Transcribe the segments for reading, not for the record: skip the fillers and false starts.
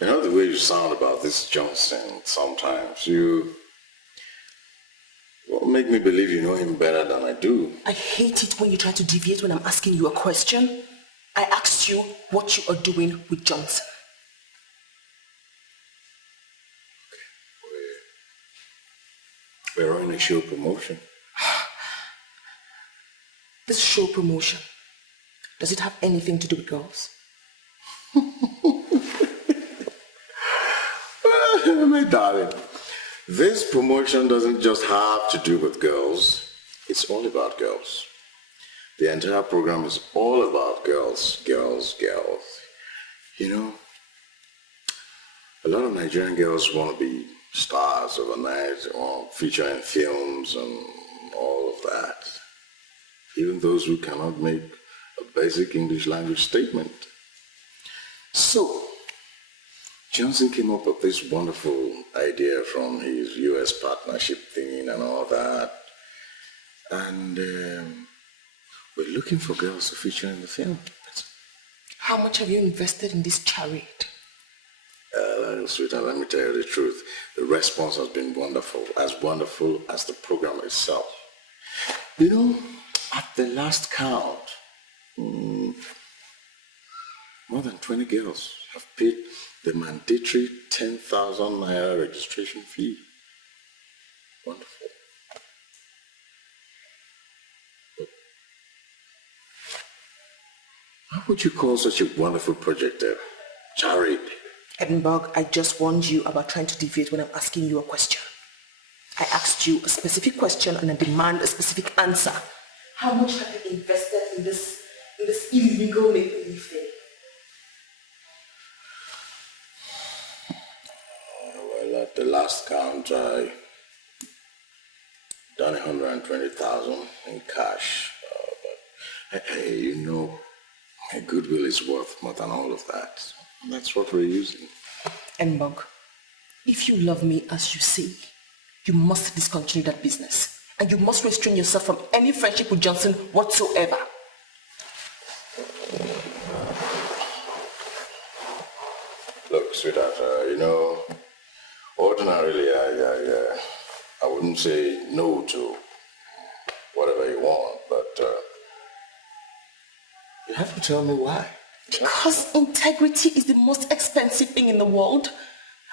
You know the way you sound about this Johnson sometimes, you make me believe you know him better than I do. I hate it when you try to deviate when I'm asking you a question. I asked you what you are doing with Johnson. We're on a show promotion. This show promotion, does it have anything to do with girls? My darling, this promotion doesn't just have to do with girls. It's all about girls. The entire program is all about girls, girls, girls. You know, a lot of Nigerian girls want to be stars overnight or feature in films and all of that. Even those who cannot make a basic English language statement. So, Johnson came up with this wonderful idea from his US partnership thing and all that. And we're looking for girls to feature in the film. How much have you invested in this charade? Sweetheart, let me tell you the truth. The response has been wonderful as the program itself. You know, at the last count, more than 20 girls have paid the mandatory 10,000 Naira registration fee. Wonderful. But how would you call such a wonderful project a charade? Edinburgh, I just warned you about trying to deviate when I'm asking you a question. I asked you a specific question and I demand a specific answer. How much have you invested in this illegal make-believe thing? Well, at the last count, I done 120,000 in cash. But hey, you know, my goodwill is worth more than all of that. That's what we're using. Edinburgh, if you love me as you say, you must discontinue that business. And you must restrain yourself from any friendship with Johnson whatsoever. Look, sweetheart, you know, ordinarily I wouldn't say no to whatever you want, but you have to tell me why. Because integrity is the most expensive thing in the world.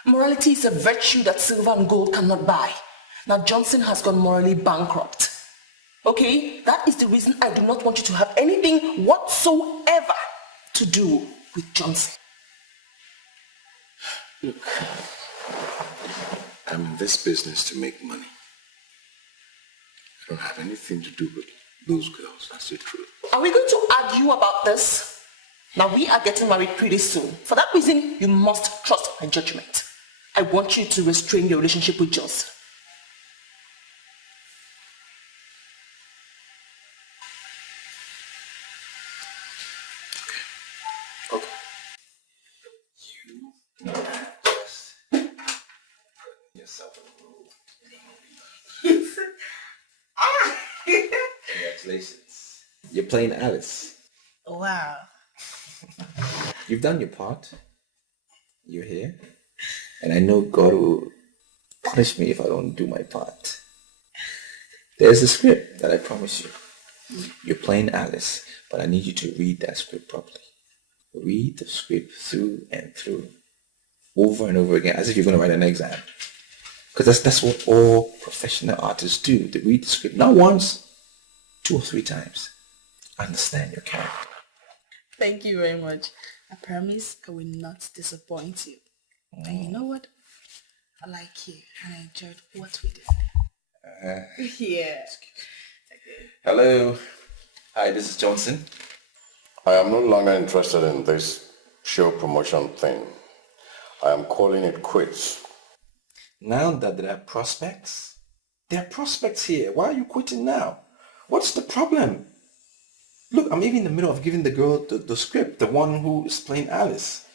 Morality is a virtue that silver and gold cannot buy. Now Johnson has gone morally bankrupt. Okay? That is the reason I do not want you to have anything whatsoever to do with Johnson. Look, I'm in this business to make money. I don't have anything to do with those girls, that's the truth. Are we going to argue about this? Now we are getting married pretty soon. For that reason, you must trust my judgment. I want you to restrain your relationship with Johnson. Okay. You are just putting yourself in the mood. Congratulations. You're playing Alice. Wow. You've done your part. You're here. And I know God will punish me if I don't do my part. There's a script that I promise you. You're playing Alice, but I need you to read that script properly. Read the script through and through. Over and over again, as if you're going to write an exam. Because that's what all professional artists do. They read the script not once, 2 or 3 times. Understand your character. Thank you very much. I promise I will not disappoint you. And you know what? I like you and I enjoyed what we did. Yeah. Okay. Hello. Hi, this is Johnson. I am no longer interested in this show promotion thing. I am calling it quits. Now that there are prospects here. Why are you quitting now? What's the problem? Look, I'm even in the middle of giving the girl the script, the one who is playing Alice.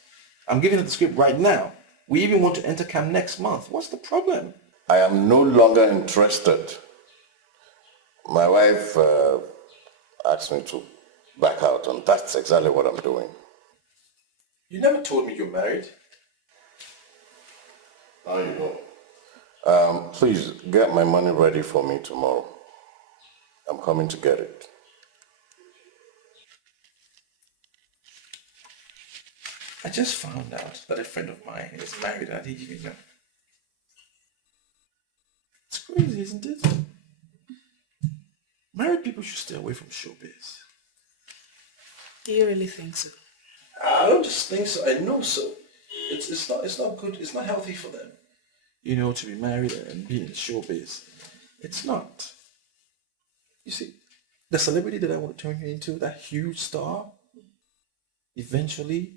I'm giving her the script right now. We even want to enter camp next month. What's the problem? I am no longer interested. My wife asked me to back out, and that's exactly what I'm doing. You never told me you're married. How you know? Please get my money ready for me tomorrow. I'm coming to get it. I just found out that a friend of mine is married and I didn't even know. It's crazy, isn't it? Married people should stay away from showbiz. Do you really think so? I don't just think so, I know so. It's not good, it's not healthy for them. You know, to be married and be in showbiz. It's not. You see, the celebrity that I want to turn you into, that huge star, eventually,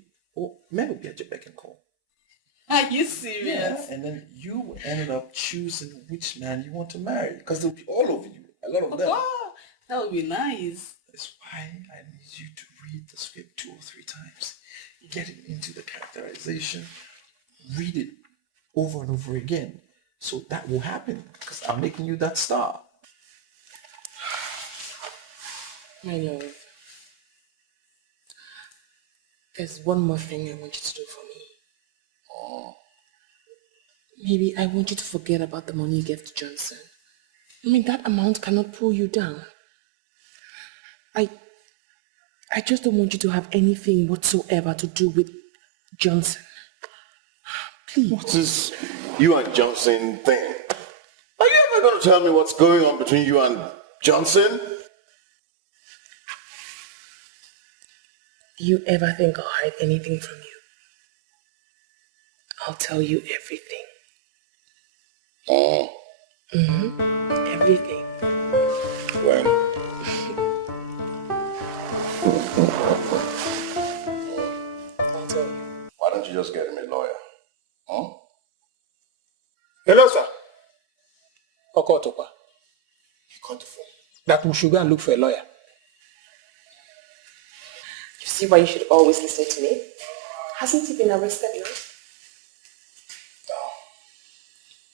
men will be at your beck and call. Are you serious? Yeah, and then you ended up choosing which man you want to marry, because they'll be all over you, a lot of them. Oh, that would be nice. That's why I need you to read the script 2 or 3 times, get it into the characterization, read it over and over again. So that will happen, because I'm making you that star. My love, there's one more thing I want you to do for me. Oh. Maybe I want you to forget about the money you gave to Johnson. I mean, that amount cannot pull you down. I just don't want you to have anything whatsoever to do with Johnson. Please. What's this you and Johnson thing? Are you ever going to tell me what's going on between you and Johnson? Do you ever think I'll hide anything from you? I'll tell you everything. Oh. Everything. When? I'll tell you. Why don't you just get him a lawyer? Huh? Hello, sir. Okotopa. He called the phone. That we should go and look for a lawyer. You see why you should always listen to me? Hasn't he been arrested now? No.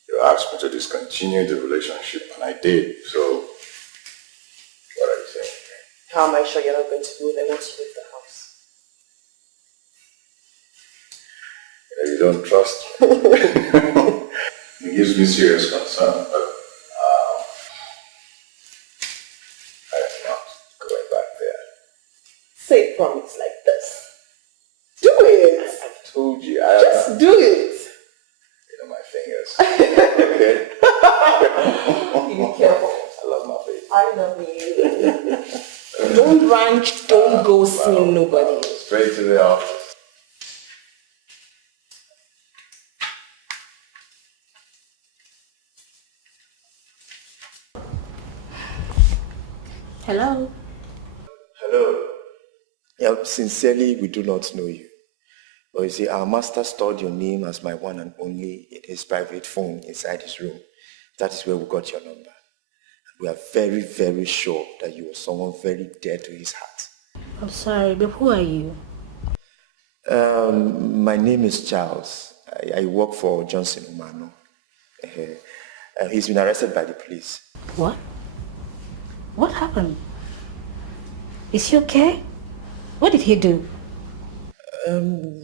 You asked me to discontinue the relationship, and I did, so what are you saying? How am I sure you're not going to do that once you leave the house? You don't trust me. It gives me serious concern, but I am not going back there. Say promise like this. Do it! I told you, Just do it! You know my fingers. Okay? Be careful. I love my baby. I love you. Don't ranch, don't go seeing nobody. Straight to the office. Hello. Hello. Yeah, sincerely, we do not know you. But you see, our master stored your name as my one and only in his private phone inside his room. That is where we got your number. And we are very, very sure that you are someone very dear to his heart. I'm sorry, but who are you? My name is Charles. I work for Johnson Umano. He's been arrested by the police. What? What happened? Is he okay? What did he do?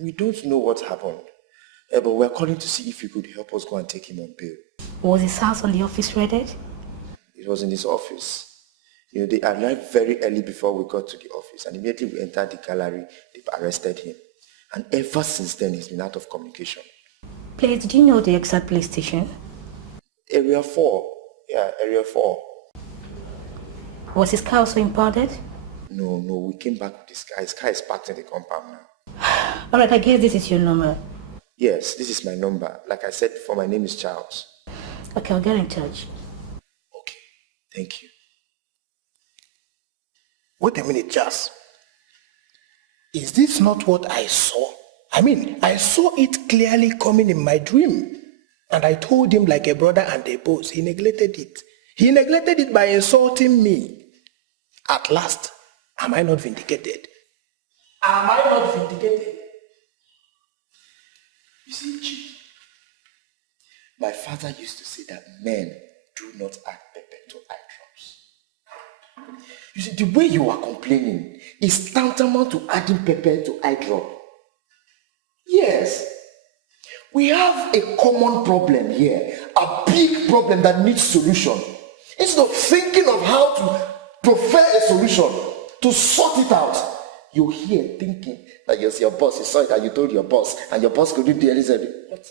We don't know what happened. But we're calling to see if you could help us go and take him on bail. Was his house on the office raided? It was in his office. You know, they arrived very early before we got to the office, and immediately we entered the gallery, they've arrested him. And ever since then, he's been out of communication. Please, do you know the exact police station? Area 4. Yeah, Area 4. Was his car also impounded? No, we came back with this car. His car is parked in the compound now. Alright, I guess this is your number. Yes, this is my number. Like I said before, my name is Charles. Okay, I'll get in touch. Okay, thank you. Wait a minute, Charles. Is this not what I saw? I mean, I saw it clearly coming in my dream. And I told him like a brother and a boss. He neglected it. He neglected it by insulting me. At last, am I not vindicated? Am I not vindicated? You see, Chief, my father used to say that men do not add pepper to eye drops. You see, the way you are complaining is tantamount to adding pepper to eye drop. Yes, we We have a common problem here, a big problem that needs solution. Instead of thinking of how to prefer a solution, to sort it out, you're here thinking that yes, your boss, you saw it and you told your boss, and your boss couldn't do anything. What are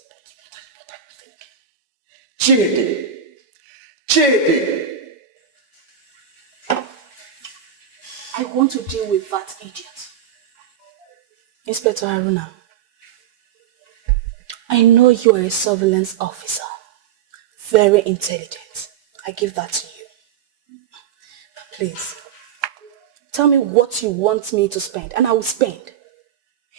you thinking? Cheating. I want to deal with that idiot. Inspector Haruna, I know you are a surveillance officer. Very intelligent. I give that to you. Please, tell me what you want me to spend, and I will spend.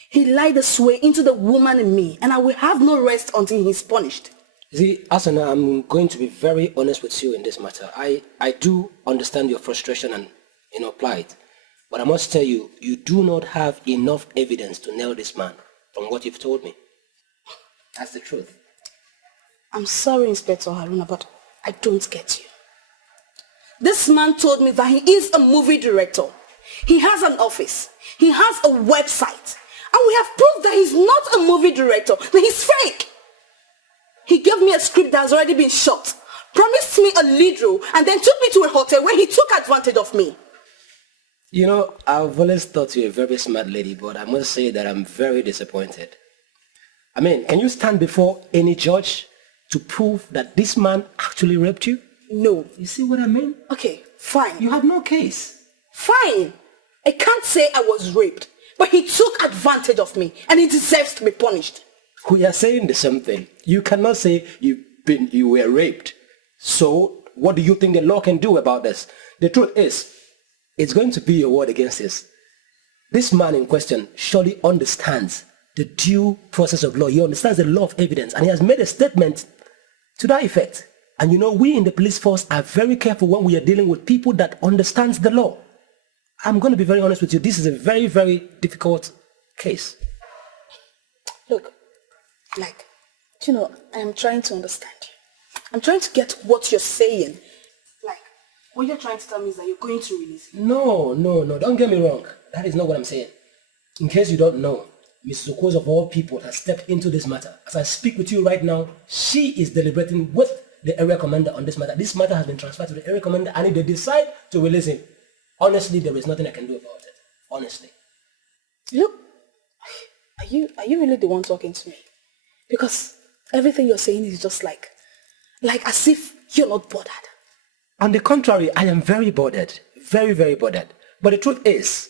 He lied this way into the woman in me, and I will have no rest until he's punished. See, Asana, I'm going to be very honest with you in this matter. I do understand your frustration and plight, but I must tell you, you do not have enough evidence to nail this man from what you've told me. That's the truth. I'm sorry, Inspector Haruna, but I don't get you. This man told me that he is a movie director. He has an office. He has a website. And we have proved that he's not a movie director, that he's fake. He gave me a script that has already been shot, promised me a lead role, and then took me to a hotel where he took advantage of me. I've always thought you're a very smart lady, but I must say that I'm very disappointed. I mean, can you stand before any judge to prove that this man actually raped you? No. You see what I mean? Okay, fine. You have no case. Fine. I can't say I was raped, but he took advantage of me, and he deserves to be punished. We are saying the same thing. You cannot say you were raped. So what do you think the law can do about this? The truth is, it's going to be your word against his. This man in question surely understands the due process of law. He understands the law of evidence, and he has made a statement to that effect. And we in the police force are very careful when we are dealing with people that understands the law. I'm going to be very honest with you. This is a very, very difficult case. Look, I'm trying to understand you. I'm trying to get what you're saying. What you're trying to tell me is that you're going to release him. No, don't get me wrong. That is not what I'm saying. In case you don't know, Mrs. Okoz of all people has stepped into this matter. As I speak with you right now, she is deliberating with the area commander on this matter. This matter has been transferred to the area commander, and if they decide to release him, honestly, there is nothing I can do about it. Honestly. Look, are you really the one talking to me? Because everything you're saying is just like as if you're not bothered. On the contrary, I am very bothered. Very, very bothered. But the truth is,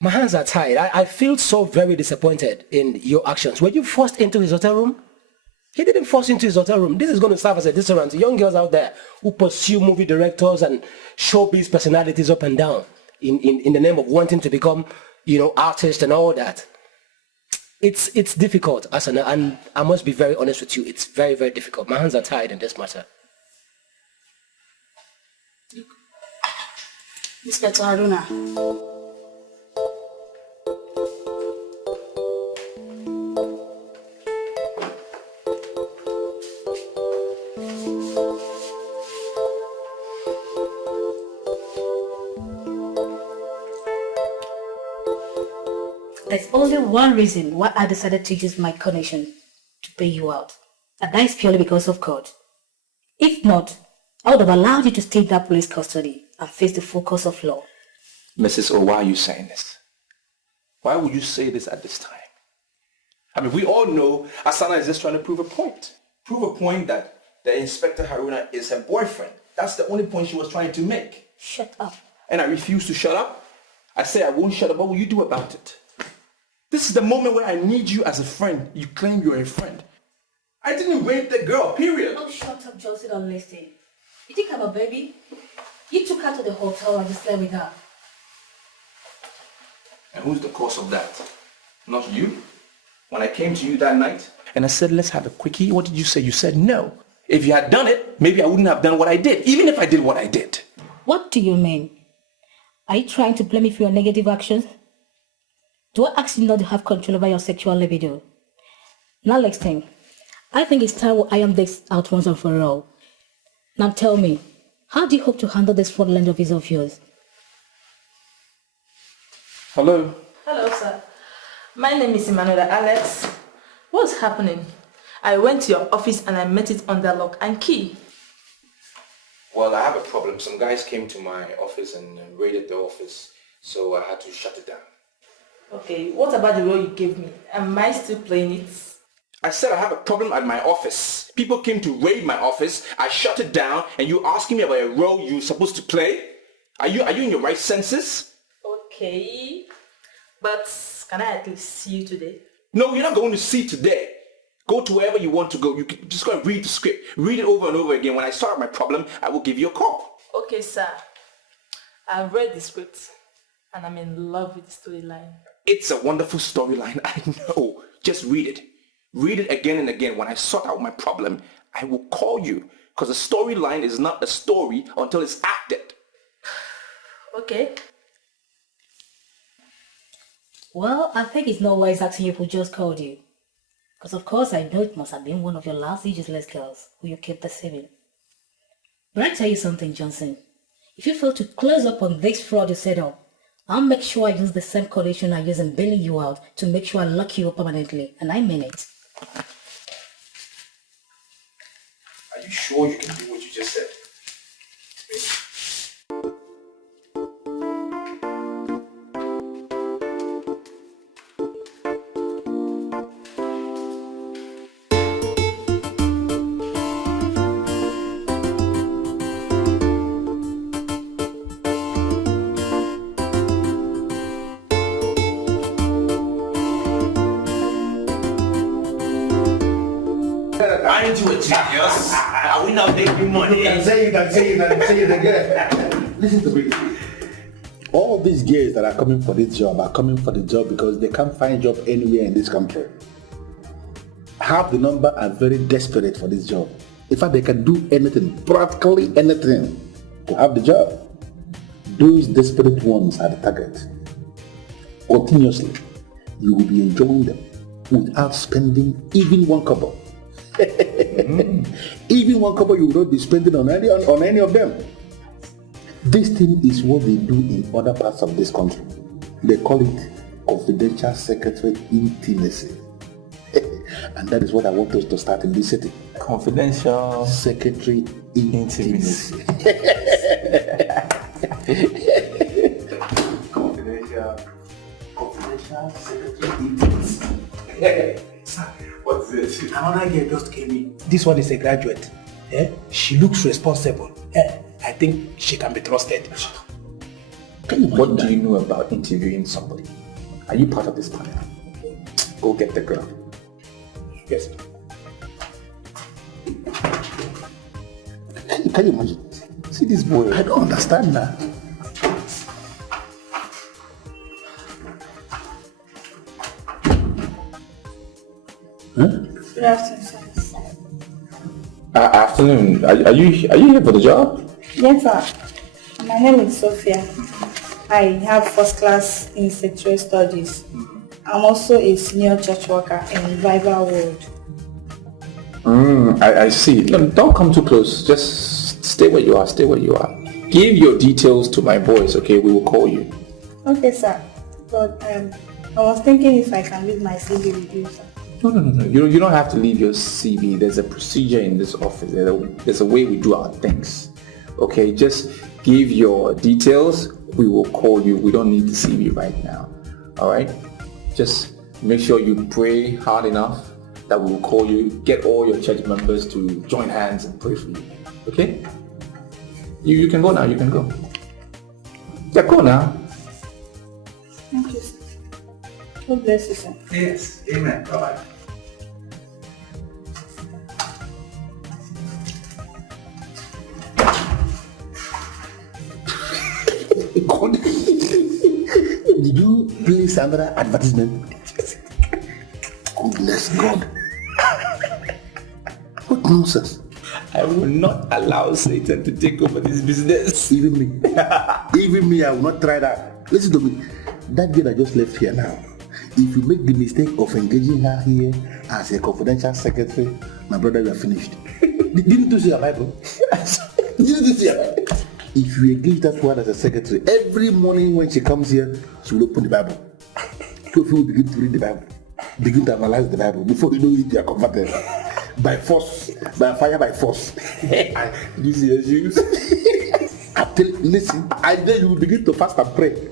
my hands are tied. I feel so very disappointed in your actions. Were you forced into his hotel room? He didn't force you into his hotel room. This is going to serve as a deterrent to young girls out there who pursue movie directors and showbiz personalities up and down in the name of wanting to become, artists and all that. It's difficult, Asana, and I must be very honest with you. It's very, very difficult. My hands are tied in this matter. Inspector Haruna. There's only one reason why I decided to use my connection to pay you out. And that is purely because of court. If not, I would have allowed you to stay in that police custody and face the full course of law. Mrs. O, why are you saying this? Why would you say this at this time? I mean, we all know Asana is just trying to prove a point. Prove a point that the Inspector Haruna is her boyfriend. That's the only point she was trying to make. Shut up. And I refuse to shut up. I say I won't shut up. What will you do about it? This is the moment where I need you as a friend. You claim you're a friend. I didn't rape the girl, period. Oh, shut up, Johnson, don't listen. You think I'm a baby? You took her to the hotel and you slept with her. And who's the cause of that? Not you? When I came to you that night and I said, let's have a quickie, what did you say? You said no. If you had done it, maybe I wouldn't have done what I did, even if I did what I did. What do you mean? Are you trying to blame me for your negative actions? Do I ask you not to have control over your sexual libido? Now, next thing, I think it's time I am this out once and for all. Now tell me, how do you hope to handle this fraudulent office of yours? Hello? Hello, sir. My name is Emmanuel Alex. What What's happening? I went to your office and I met it under lock and key. Well, I have a problem. Some guys came to my office and raided the office, so I had to shut it down. Okay, what about the role you gave me? Am I still playing it? I said I have a problem at my office. People came to raid my office, I shut it down, and you asking me about a role you're supposed to play? Are you in your right senses? Okay, but can I at least see you today? No, you're not going to see today. Go to wherever you want to go. You can just go and read the script. Read it over and over again. When I sort out my problem, I will give you a call. Okay, sir. I've read the script and I'm in love with the storyline. It's a wonderful storyline, I know. Just read it. Read it again and again. When I sort out my problem, I will call you. Because a storyline is not a story until it's acted. Okay. Well, I think it's not wise asking you who just called you. Because of course I know it must have been one of your last ageless girls who you kept deceiving. But I tell you something, Johnson. If you fail to close up on this fraud you set up, I'll make sure I use the same coalition I use in bailing you out to make sure I lock you up permanently. And I mean it. Are you sure you can do what you just said? Aren't you a genius? Are we not making money? You can say it again. Listen to me. All these girls that are coming for this job are coming for the job because they can't find job anywhere in this country. Half the number are very desperate for this job. In fact, they can do anything, practically anything, to have the job. Those desperate ones are the target. Continuously, you will be enjoying them without spending even one kobo. Even one couple you will not be spending on any of them. This thing is what they do in other parts of this country. They call it confidential secretary intimacy. And that is what I want us to start in this city. Confidential Secretary intimacy. Confidential secretary intimacy. What's this? Another girl just came in. This one is a graduate. She looks responsible. I think she can be trusted. What do you know about interviewing somebody? Are you part of this panel? Go get the girl. Yes. Can you imagine? See this boy? I don't understand now. Huh? Good afternoon, sir. Afternoon. Are you here for the job? Yes, sir. My name is Sophia. I have first class in sexual studies. I'm also a senior church worker in Revival World. I see. No, don't come too close. Just stay where you are. Stay where you are. Give your details to my boys, okay? We will call you. Okay, sir. But I was thinking if I can leave my CV with you, sir. No. You don't have to leave your CV. There's a procedure in this office. There's a way we do our things. Okay, just give your details. We will call you. We don't need the CV right now. All right? Just make sure you pray hard enough that we will call you. Get all your church members to join hands and pray for you. Okay? You can go now. You can go. Yeah, go now. Thank you, sir. God bless you, sir. Yes, amen. Bye-bye. God. Did you place another advertisement? Goodness God. What nonsense. I will not allow Satan to take over this business. Even me, I will not try that. Listen to me. That girl that just left here now, if you make the mistake of engaging her here as a confidential secretary, my brother, you are finished. Didn't you see your Bible? Didn't you see her? If you engage that one as a secretary, every morning when she comes here, she will open the Bible. So you will begin to read the Bible. begin to analyze the Bible. Before you know it, they are converted. By force, by fire, by force. You see your shoes? Listen, and then you will begin to fast and pray.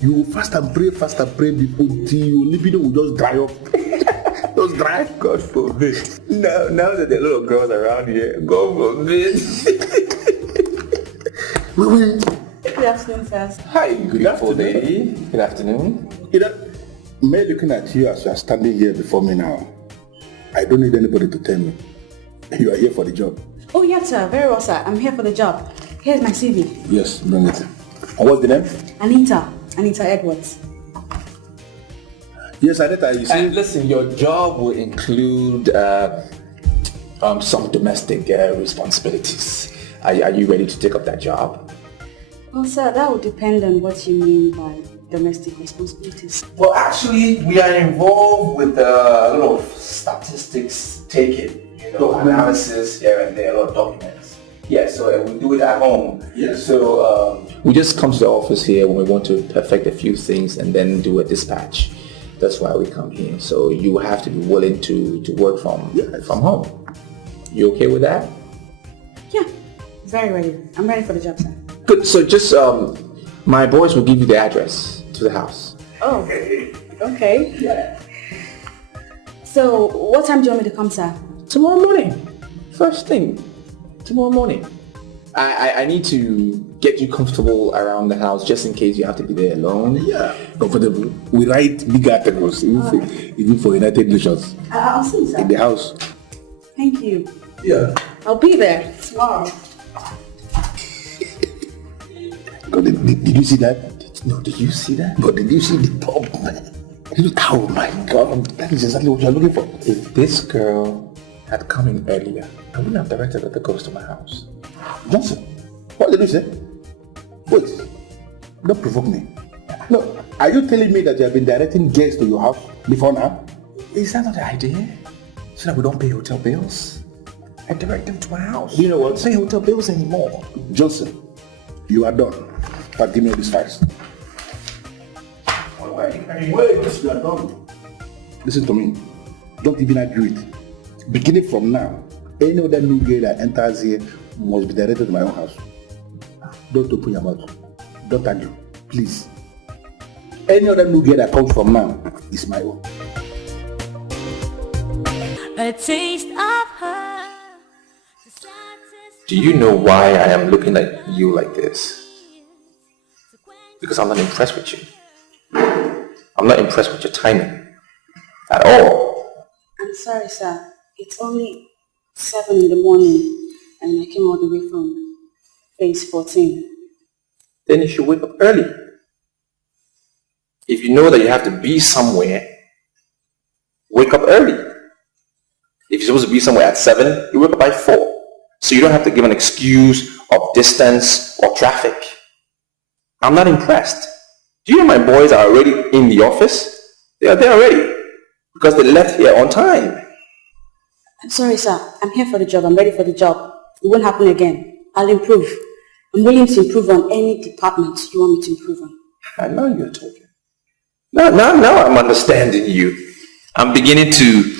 You will fast and pray until your libido will just dry up. Just dry. God forbid. Now that there are a lot of girls around here, God forbid. Wait. Good afternoon, sir. Hi, beautiful lady. Good afternoon. Me looking at you as you are standing here before me now, I don't need anybody to tell me. You are here for the job. Oh, yes, sir. Very well, sir. I'm here for the job. Here's my CV. Yes, bring it. And what's the name? Anita Edwards. Yes, Anita, you see. And listen, your job will include some domestic responsibilities. Are you ready to take up that job? Well, sir, that would depend on what you mean by domestic responsibilities. Well, actually, we are involved with a lot of statistics taking, analysis here and there, a lot of documents. Yeah, so we do it at home. Yeah. So we just come to the office here when we want to perfect a few things and then do a dispatch. That's why we come here. So you have to be willing to work from home. You okay with that? Yeah, very ready. I'm ready for the job, sir. Good. So just my boys will give you the address to the house. Oh, okay. Yeah. So what time do you want me to come, sir? Tomorrow morning. First thing. Tomorrow morning. I need to get you comfortable around the house just in case you have to be there alone. Yeah, comfortable. We write big articles, even for United Nations. I'll see you, sir. In the house. Thank you. Yeah. I'll be there tomorrow. God, did you see that? No, did you see that? But did you see the top, man? Oh my God, that is exactly what you're looking for. If this girl had come in earlier, I wouldn't have directed her to go to my house. Johnson, what did you say? Wait, don't provoke me. No, are you telling me that you have been directing guests to your house before now? Is that not the idea? So that we don't pay hotel bills? I direct them to my house. You know what? Don't pay hotel bills anymore. Johnson, you are done. But give me all these files. Wait, you are done. Listen to me. Don't even argue it. Beginning from now, any other new girl that enters here must be directed to my own house. Don't open your mouth. Don't argue. Please. Any other new girl that comes from now is my own. A taste of her. Do you know why I am looking at you like this? Because I'm not impressed with you. I'm not impressed with your timing. At all. I'm sorry, sir. It's only 7 in the morning and I came all the way from phase 14. Then you should wake up early. If you know that you have to be somewhere, wake up early. If you're supposed to be somewhere at 7, you wake up by 4. So you don't have to give an excuse of distance or traffic. I'm not impressed. Do you know my boys are already in the office? They are there already. Because they left here on time. I'm sorry, sir. I'm here for the job. I'm ready for the job. It won't happen again. I'll improve. I'm willing to improve on any department you want me to improve on. I know you're talking. Now I'm understanding you. I'm beginning to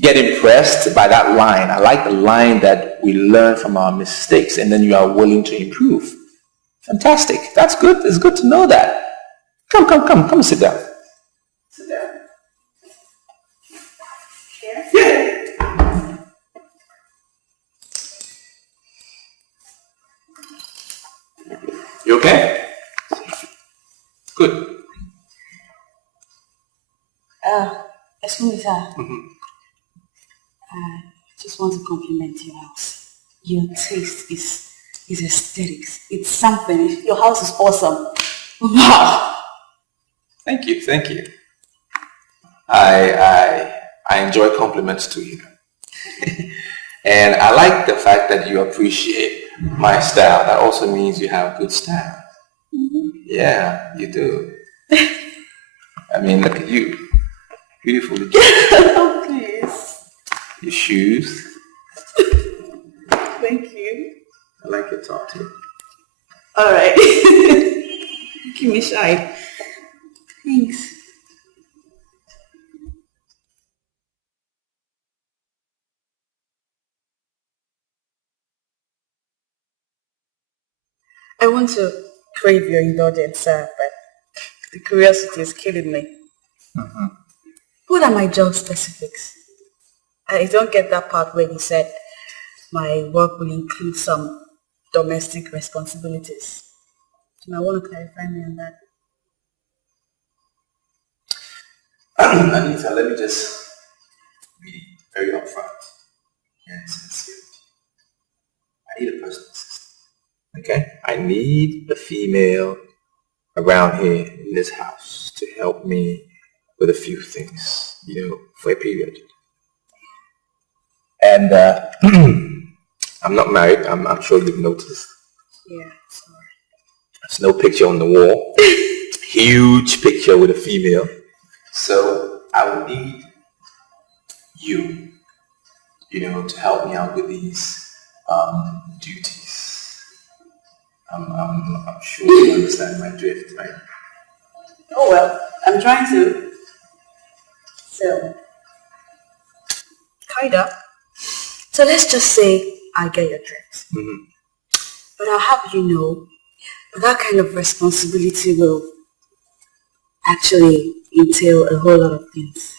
get impressed by that line. I like the line that we learn from our mistakes and then you are willing to improve. Fantastic. That's good. It's good to know that. Come and sit down. Sit down. Yeah. You okay? Good. Excuse me, sir. I just want to compliment your house. Your taste is aesthetics. It's something. Your house is awesome. Wow. Thank you. I enjoy compliments to you. And I like the fact that you appreciate my style. That also means you have good style. Mm-hmm. Yeah, you do. I mean, look at you. Beautifully dressed. Oh, please. Your shoes. Thank you. I like your top too. All right. Give me shy. Thanks. I want to crave your indulgence, sir, but the curiosity is killing me. What are my job specifics? I don't get that part where you said my work will include some domestic responsibilities. You might want to clarify me on that. Anita, let me just be very upfront and sincere. I need a personal assistant. Okay? I need a female around here in this house to help me with a few things, for a period. And I'm not married. I'm sure you've noticed. Yeah, sorry. There's no picture on the wall. Huge picture with a female. So I would need you, to help me out with these duties. I'm sure you understand my drift, right? Oh well, I'm trying to. So, kinda. So let's just say I get your drift. But I'll have you know that kind of responsibility will actually entail a whole lot of things.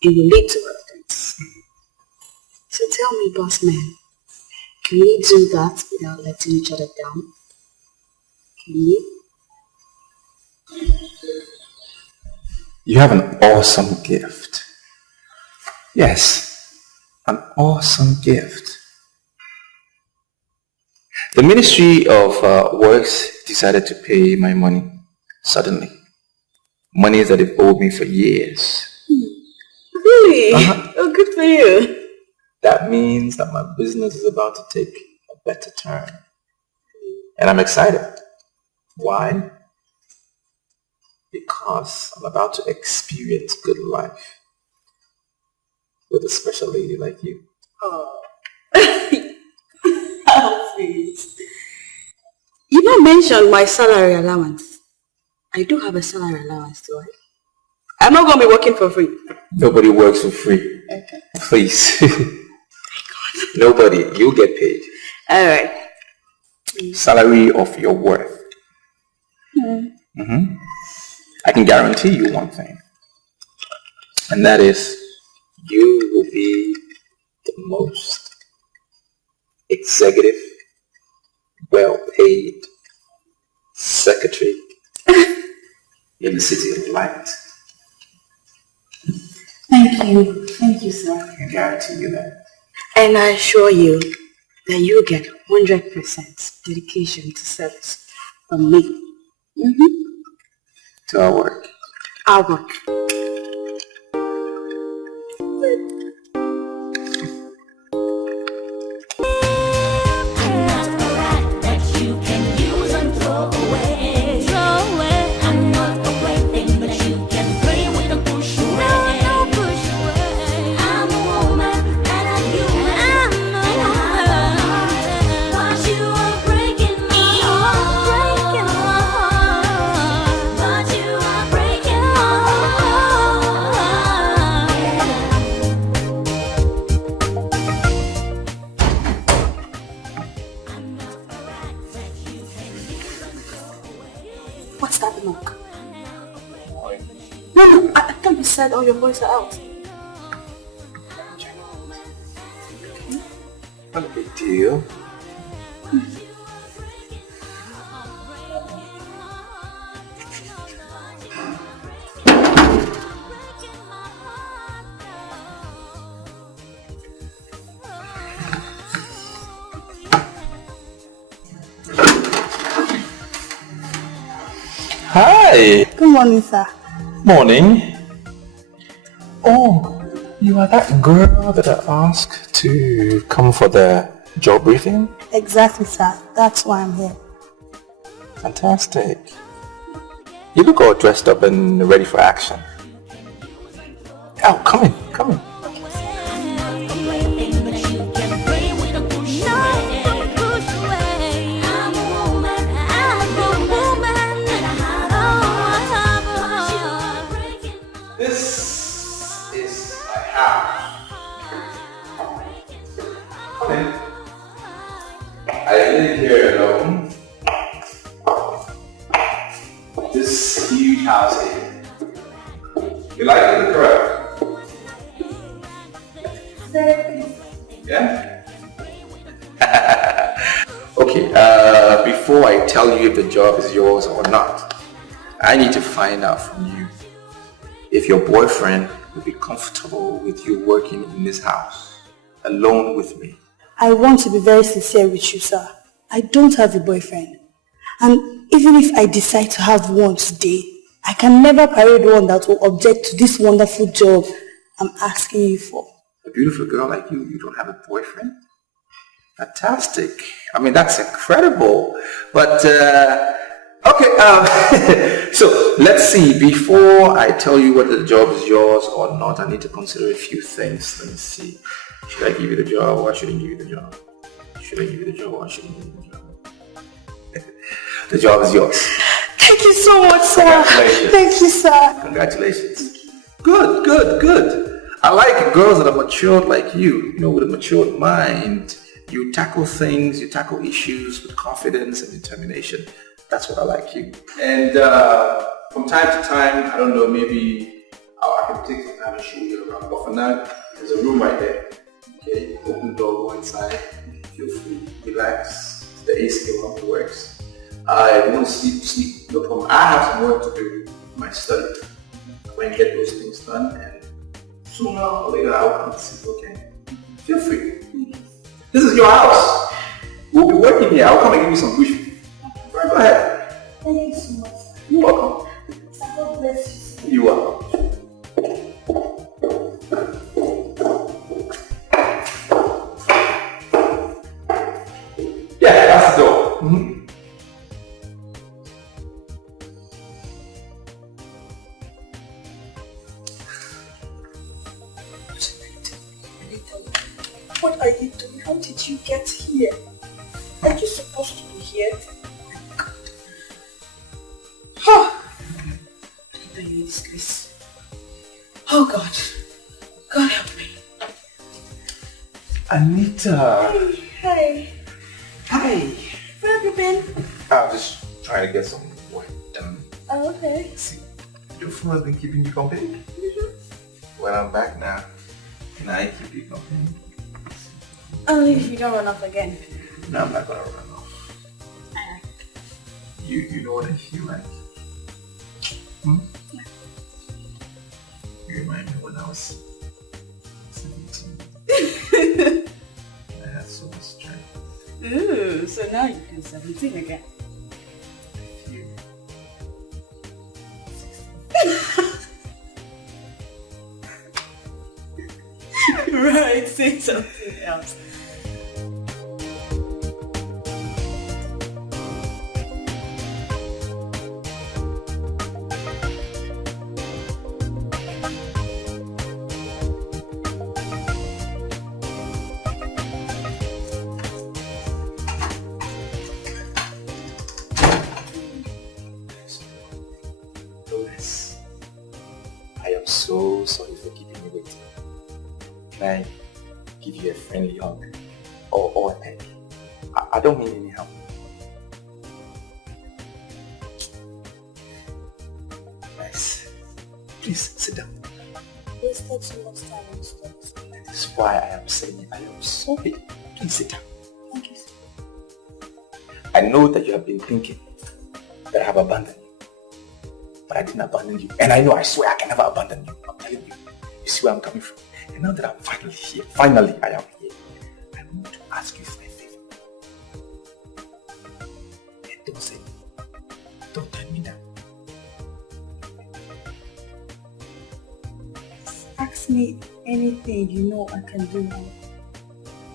It will lead to a lot of things. So tell me, boss man, can we do that without letting each other down? Can we? You have an awesome gift. Yes, an awesome gift. The Ministry of Works decided to pay my money suddenly. Money that they've owed me for years. Really? Oh, good for you. That means that my business is about to take a better turn. And I'm excited. Why? Because I'm about to experience good life with a special lady like you. Oh. Oh, please. You don't mention my salary allowance. I do have a salary allowance, do I? I'm not going to be working for free. Nobody works for free. Okay. Please. Nobody. You get paid. All right. Salary of your worth. I can guarantee you one thing. And that is, you will be the most executive, well-paid secretary in the City of Light. Thank you, sir. I can guarantee you that. And I assure you that you get 100% dedication to service from me. To our work. Our work. What's that knock? No, I thought you said all your boys are out. Not a big deal. Hi. Good morning, sir. Morning. Oh, you are that girl that I asked to come for the job briefing? Exactly, sir. That's why I'm here. Fantastic. You look all dressed up and ready for action. Oh, come in, come in. This is my house. Come in. I live here alone. before I tell you if the job is yours or not, I need to find out from you if your boyfriend would be comfortable with you working in this house alone with me. I want to be very sincere with you, sir. I don't have a boyfriend. And even if I decide to have one today, I can never parade one that will object to this wonderful job I'm asking you for. A beautiful girl like you don't have a boyfriend? Fantastic. I mean, that's incredible. But, okay, so let's see. Before I tell you whether the job is yours or not, I need to consider a few things. Let me see. Should I give you the job or I shouldn't give you the job? Should I give you the job or I shouldn't give you the job? The job is yours. Thank you so much, sir. Congratulations. Thank you, sir. Congratulations. Good, good, good. I like girls that are matured like you, with a matured mind. You tackle things, you tackle issues with confidence and determination. That's what I like you. And from time to time, I don't know, maybe I can take some time and show you around. But for now, there's a room right there. Okay, open the door, go inside. Feel free, relax. The AC works. I want to sleep, no problem. I have some work to do in my study. I'm going to get those things done, and sooner or later I'll come to sleep, okay? Feel free. This is your house. We'll be working here. I'll come and give you some briefing. Right, go ahead. Thank you so much. You're welcome. God bless you. You're welcome. Yeah, that's the door. Mm-hmm. What are you doing? How did you get here? Are you supposed to be here? Oh my God. Are you in disgrace? Oh God. God help me. Anita. Hey. Hi. Where have you been? I'm just trying to get some work done. Oh, okay. See, your phone has been keeping you company? Mm-hmm. Well, I'm back now. Can I keep you company? Only if you don't run off again. No, I'm not gonna run off. You know what I feel like? Hmm? You remind me when I was 17. I had so much strength. Ooh, so now you can 17 again. You. Right, say something else. I am so sorry for keeping you waiting. Can I give you a friendly hug or a pet? I don't mean any harm. Nice. Please sit down. Wasted so much time on stuff. That is why I am saying I am sorry. Please sit down. Thank you. I know that you have been thinking that I have abandoned you. But I didn't abandon you. And I know, I swear I can never abandon you. I'm telling you. You see where I'm coming from. And now that I'm finally here, I am here, I want to ask you for a favor. And don't say no. Don't turn me down. Ask me anything you know I can do now.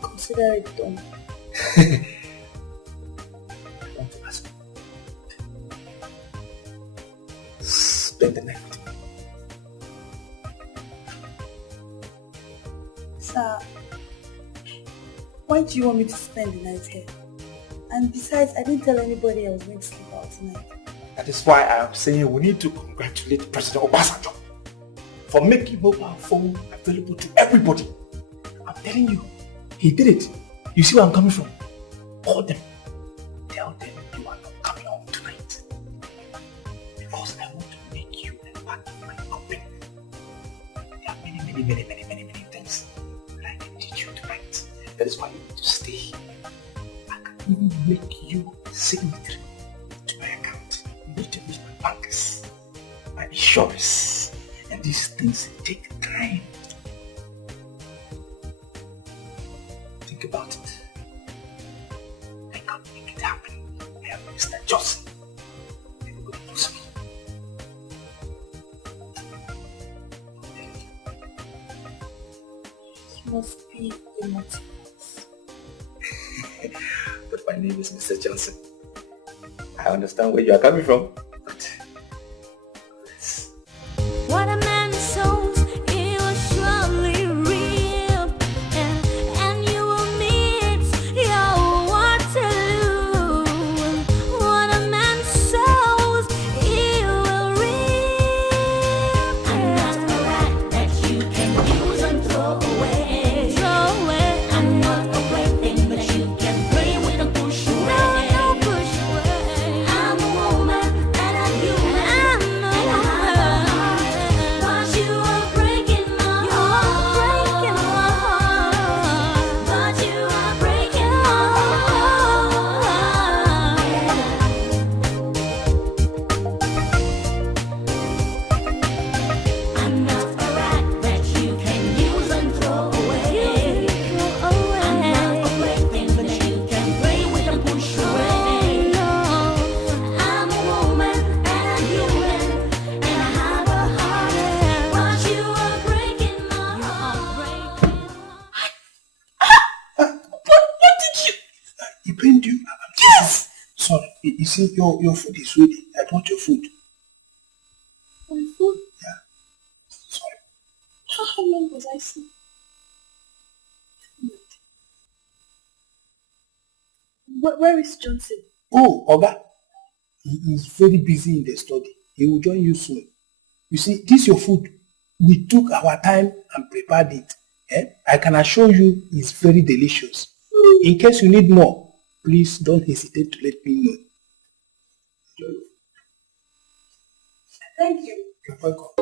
Consider it done. I want to ask you. Spend the night with me. Sir, why do you want me to spend the night here? And besides, I didn't tell anybody I was going to sleep out tonight. That is why I am saying we need to congratulate President Obasanjo for making mobile phone available to everybody. I'm telling you, he did it. You see where I'm coming from? Call them. Tell them you are not coming home tonight. Because I want to make you a part of my company. There are many things that I can teach you tonight. That is why you need to stay here. I can even make you a signatory to my account. You need to meet my bankers, my insurers, and these things take time. Think about it. I can't make it happen. I am Mr. Johnson. Everybody knows me. You must be a motive. But my name is Mr. Johnson. I understand where you are coming from. But What a man sows, he will surely reap, and you will meet your Waterloo. What a man sows, he will reap. I'm not a rat that you can use and throw away. I'm not a plaything that you can play with and push away. No, push away. I'm a woman and I'm human, and I have a heart. But you are breaking my heart. But you are breaking my heart. I'm not a rat that you can use and throw away. I'm not a plaything that you can play with and push away. I'm a woman and I'm human, and I have a heart. But you are breaking my heart. what did you? He pained you? Yes! Sorry, you see, your food is ready. I brought your food. My food? Yeah. Sorry. How long was I sleeping? Where is Johnson? Oh, Oga. He is very busy in the study. He will join you soon. You see, this is your food. We took our time and prepared it. I can assure you it's very delicious. In case you need more, please don't hesitate to let me know. Thank you. You're welcome.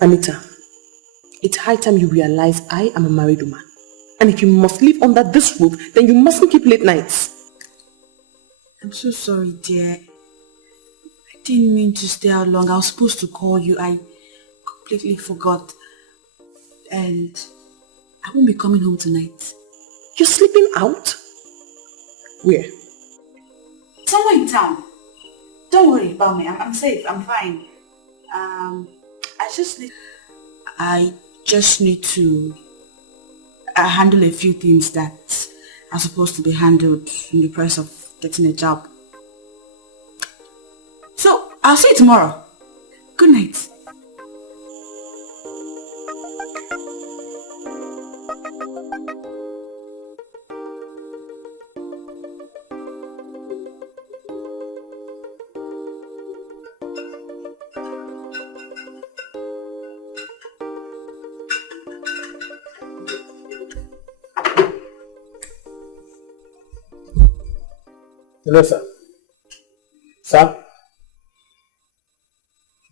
Anita, it's high time you realize I am a married woman. And if you must live under this roof, then you mustn't keep late nights. I'm so sorry, dear. I didn't mean to stay out long. I was supposed to call you. I completely forgot. And I won't be coming home tonight. You're sleeping out? Where? Somewhere in town. Don't worry about me. I'm safe. I'm fine. I just need to handle a few things that are supposed to be handled in the process of getting a job. So, I'll see you tomorrow. Good night. Hello, sir. Sir?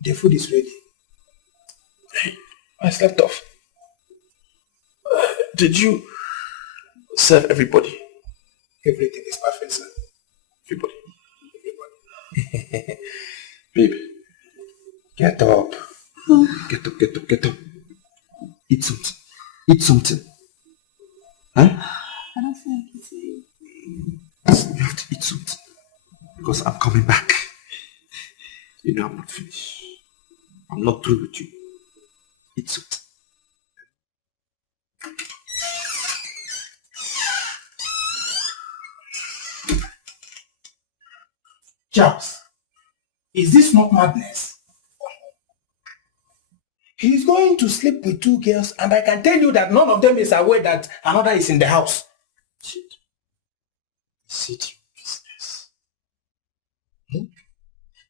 The food is ready. I slept off. Did you serve everybody? Everything is perfect, sir. Everybody. Babe, get up. Get up. Eat something. Eat something. Huh? I don't feel like eating. You have to eat something. Because I'm coming back. You know I'm not finished. I'm not through with you. Eat something. Charles, is this not madness? He's going to sleep with 2 girls, and I can tell you that none of them is aware that another is in the house. Deceit your business.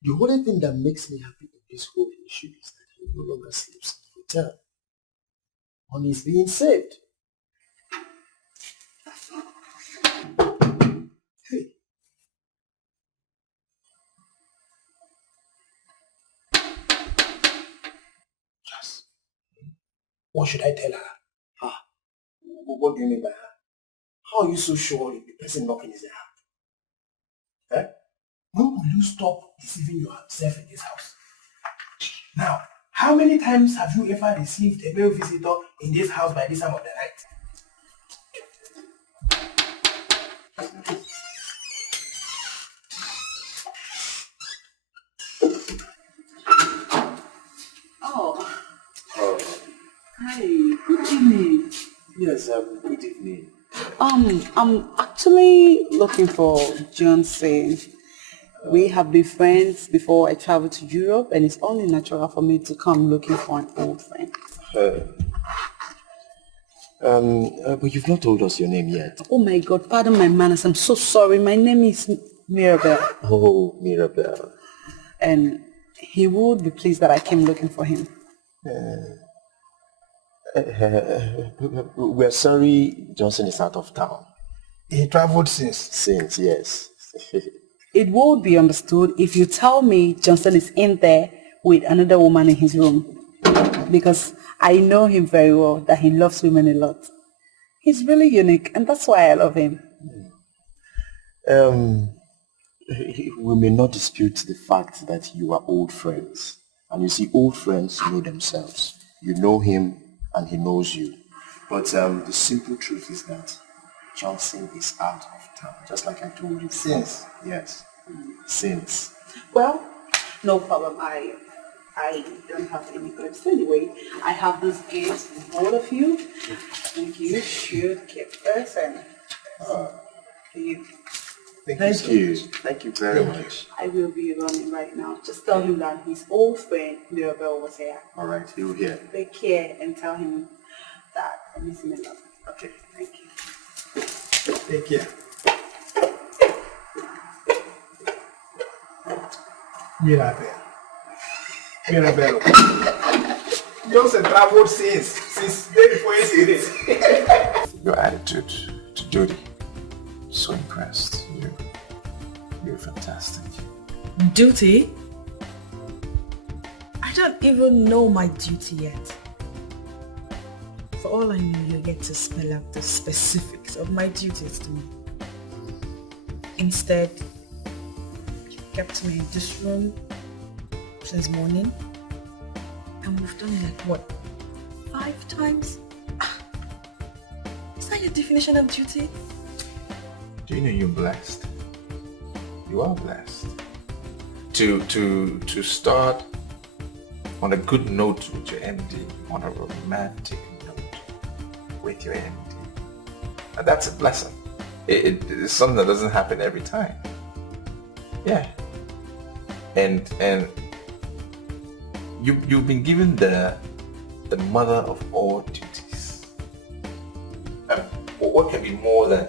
The only thing that makes me happy in this whole issue is that he no longer sleeps in the hotel. Money is being saved. Hey. Yes. What should I tell her? What do you mean by her? How are you so sure the person knocking is her? When will you stop deceiving yourself in this house? Now, how many times have you ever received a male visitor in this house by this time of the night? Oh. Hi, good evening. Yes, good evening. I'm actually looking for Johnson. We have been friends before I traveled to Europe, and it's only natural for me to come looking for an old friend. But you've not told us your name yet. Oh my God, pardon my manners. I'm so sorry. My name is Mirabel. Oh, Mirabel. And he would be pleased that I came looking for him. We're sorry Johnson is out of town. He traveled since? Since, yes. It would be understood if you tell me Johnson is in there with another woman in his room. Because I know him very well, that he loves women a lot. He's really unique, and that's why I love him. We may not dispute the fact that you are old friends. And you see, old friends know themselves. You know him, and he knows you. But the simple truth is that Johnson is out of town, just like I told you. Since? Yes. Since. Well, no problem. I don't have any clips anyway. I have those games for all of you. I think you should keep this and Thank you. Thank you very much. I will be running right now. Just tell him that his old friend Mirabel was here. All right, he'll hear. Take care and tell him that I miss him a lot. Okay. Thank you. Take care. Mirabel. Johnson traveled since day before yesterday. Your attitude to duty. So impressed. You're fantastic. Duty? I don't even know my duty yet. For all I know, you're yet to spell out the specifics of my duties to me. Instead, you kept me in this room since morning, and we've done it like what, 5 times? Is that your definition of duty? Do you know you're blessed? You are blessed. To start on a good note with your MD, on a romantic note with your MD. And that's a blessing. It's something that doesn't happen every time. Yeah. And you've been given the mother of all duties. What can be more than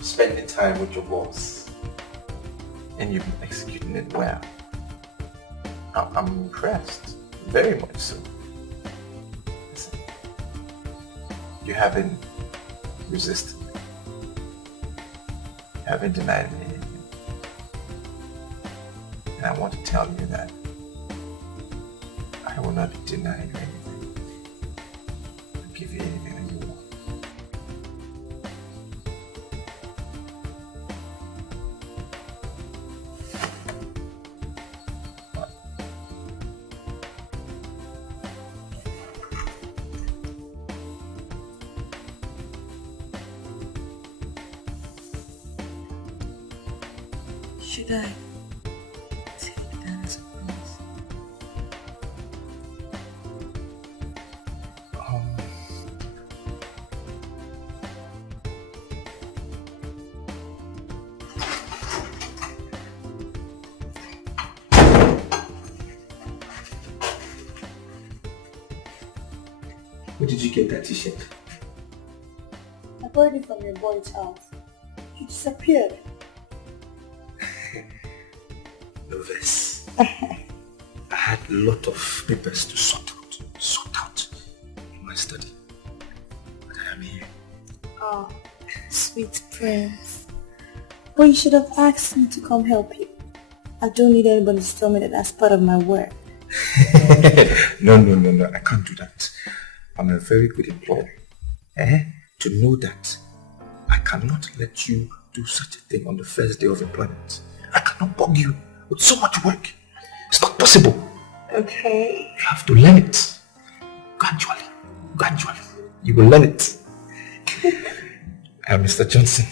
spending time with your boss? And you've been executing it well. I'm impressed, very much so. Listen, you haven't resisted me. You haven't denied me anything. And I want to tell you that I will not deny you anything. I'll give you anything that you want. Should I take that as a promise? Where did you get that t-shirt? I borrowed it from your boy's house. He disappeared. Nervous. I had a lot of papers to sort out in my study. But I am here. Oh, sweet prince. Well, you should have asked me to come help you. I don't need anybody to tell me that that's part of my work. No, I can't do that. I'm a very good employee. To know that I cannot let you do such a thing on the first day of employment. I cannot bug you with so much work. It's not possible. Okay. You have to learn it. Gradually. You will learn it. I'm Mr. Johnson.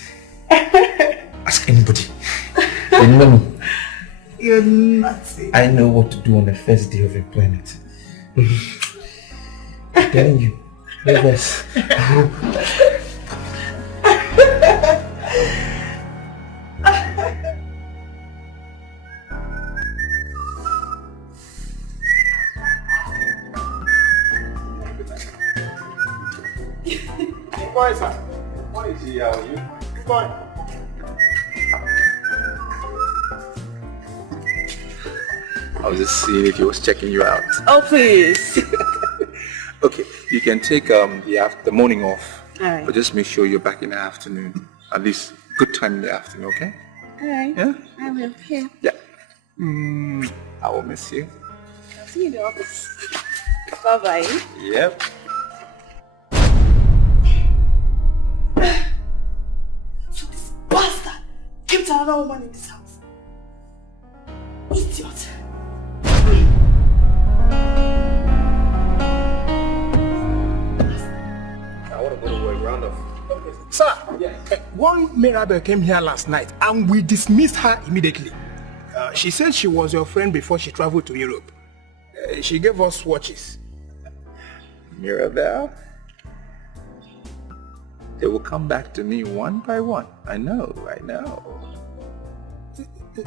Ask anybody. They know me. You're nutsy. I know what to do on the first day of employment. I'm telling you. Nervous. Boy, sir. What is he? How are you? Fine. I was just seeing if he was checking you out. Oh, please. Okay, you can take the morning off. Alright. But just make sure you're back in the afternoon. At least good time in the afternoon, okay? Alright. Yeah? I will. Here. Yeah. I will miss you. I'll see you in the office. Bye-bye. Yep. So this bastard came to another woman in this house. Idiot. I want to go to a round of... Sir, one Mirabel came here last night and we dismissed her immediately. She said she was your friend before she traveled to Europe. She gave us watches. Mirabelle? They will come back to me one by one. I know.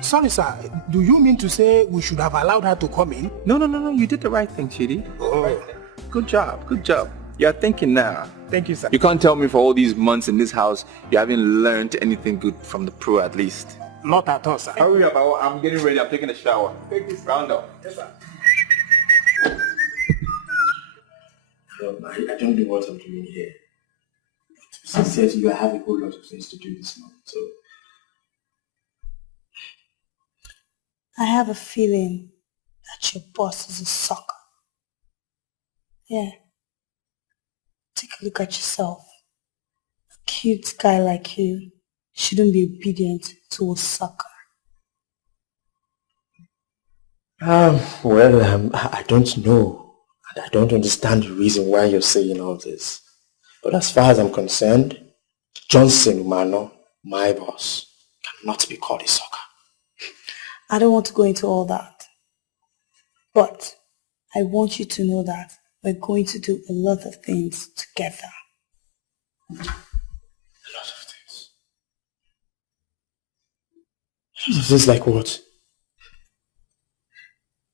Sorry, sir. Do you mean to say we should have allowed her to come in? No. You did the right thing, Chidi. Oh. Good job. You're thinking now. Thank you, sir. You can't tell me for all these months in this house you haven't learned anything good from the pro at least. Not at all, sir. Hurry up, I'm getting ready. I'm taking a shower. Take this round up. Yes, sir. I don't know what I'm doing here. To be sincere to you, I have a whole lot of things to do this month, so... I have a feeling that your boss is a sucker. Yeah. Take a look at yourself. A cute guy like you shouldn't be obedient to a sucker. Well, I don't know. I don't understand the reason why you're saying all this. But as far as I'm concerned, Johnson Umano, my boss, cannot be called a sucker. I don't want to go into all that. But I want you to know that we're going to do a lot of things together. A lot of things? A lot of things like what?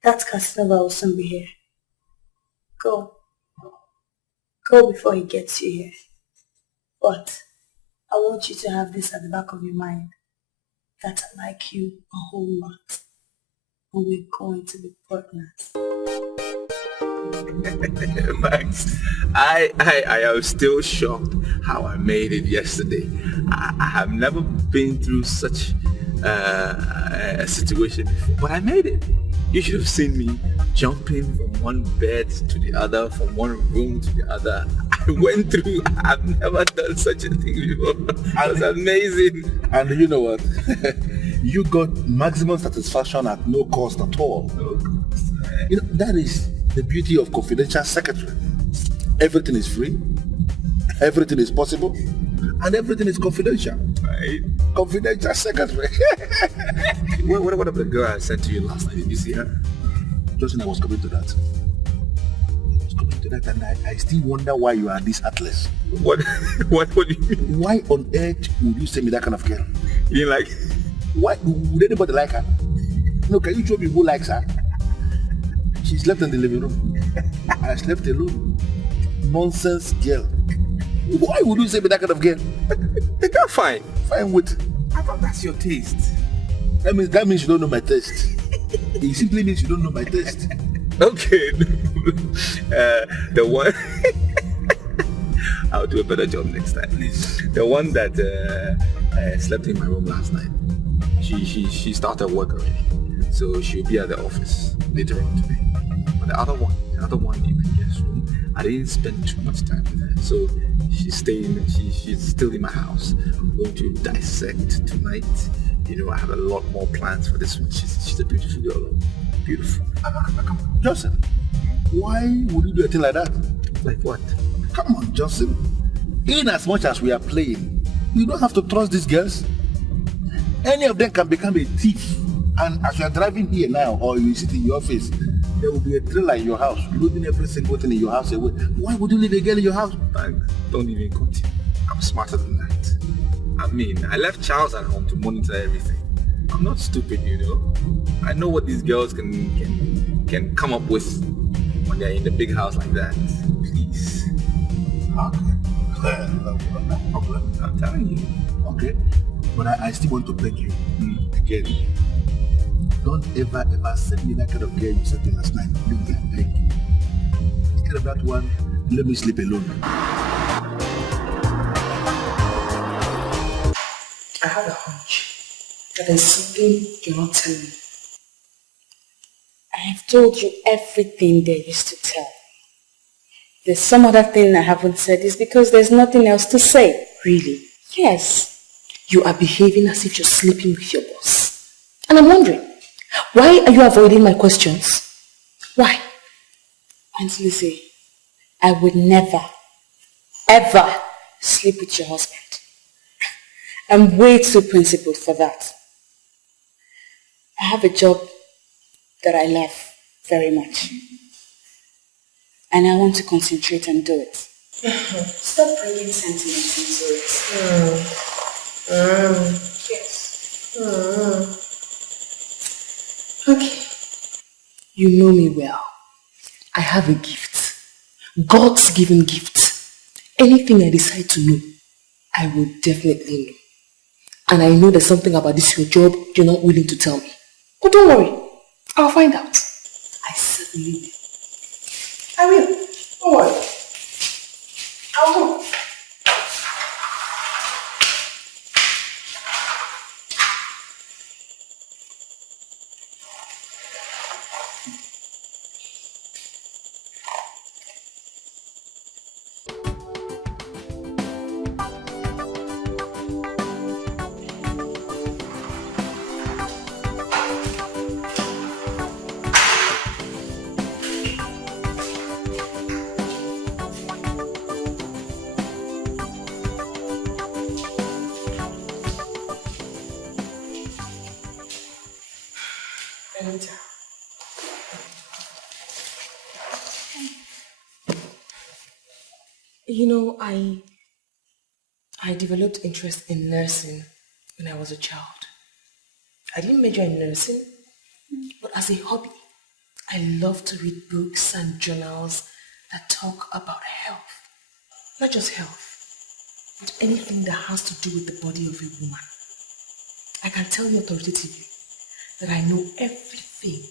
That Casanova will soon be here. Go. Go before he gets you here. But I want you to have this at the back of your mind. That I like you a whole lot. And we're going to be partners. Max, I am still shocked how I made it yesterday. I have never been through such a situation before, but I made it. You should have seen me jumping from one bed to the other, from one room to the other. I went through, I've never done such a thing before. It was amazing. And you know what? You got maximum satisfaction at no cost at all. You know, that is the beauty of confidential secretary. Everything is free, everything is possible, and everything is confidential. Right? Confidential secretary. What about the girl I sent to you last night? Did you see her? Just when I was coming to that. And I still wonder why you are this heartless. What do you mean? Why on earth would you send me that kind of girl? You mean like... Why would anybody like her? No, can you show me who likes her? She slept in the living room. I slept alone. nonsense girl. Why would you say me that kind of girl? They can't fine. Fine what? I thought that's your taste. That means you don't know my taste. It simply means you don't know my taste. Okay. The one... I'll do a better job next time. Please. The one that slept in my room last night. She started work already. So she'll be at the office later on today. But the other one in my guest room, I didn't spend too much time with her. So she's still in my house. I'm going to dissect tonight. You know, I have a lot more plans for this one. She's a beautiful girl. Beautiful. Johnson, why would you do a thing like that? Like what? Come on, Johnson. In as much as we are playing, you don't have to trust these girls. Any of them can become a thief. And as you are driving here now, or you sit in your office, there will be a trailer in your house, loading every single thing in your house away. Why would you leave a girl in your house? Don't even continue. I'm smarter than that. I mean, I left Charles at home to monitor everything. I'm not stupid, you know. I know what these girls can come up with when they're in the big house like that. Please. Okay. No problem. I'm telling you. Okay. But I still want to beg you again. Don't ever send me that kind of girl you sent me last night. Please, I beg you. Instead of that one, let me sleep alone. I have a hunch that there's something you're not telling me. I have told you everything there is to tell. There's some other thing I haven't said is because there's nothing else to say. Really? Yes. You are behaving as if you're sleeping with your boss. And I'm wondering, why are you avoiding my questions? Why? Aunt Lizzie, I would never, ever sleep with your husband. I'm way too principled for that. I have a job that I love very much. And I want to concentrate and do it. Stop bringing sentiments into it. Yes. Okay. You know me well. I have a gift. God's given gift. Anything I decide to know, I will definitely know. And I know there's something about this your job you're not willing to tell me. But don't worry. I'll find out. I certainly will. I will. Don't worry. I'll know. You know, I developed interest in nursing when I was a child. I didn't major in nursing, but as a hobby, I love to read books and journals that talk about health. Not just health, but anything that has to do with the body of a woman. I can tell you authoritatively that I know everything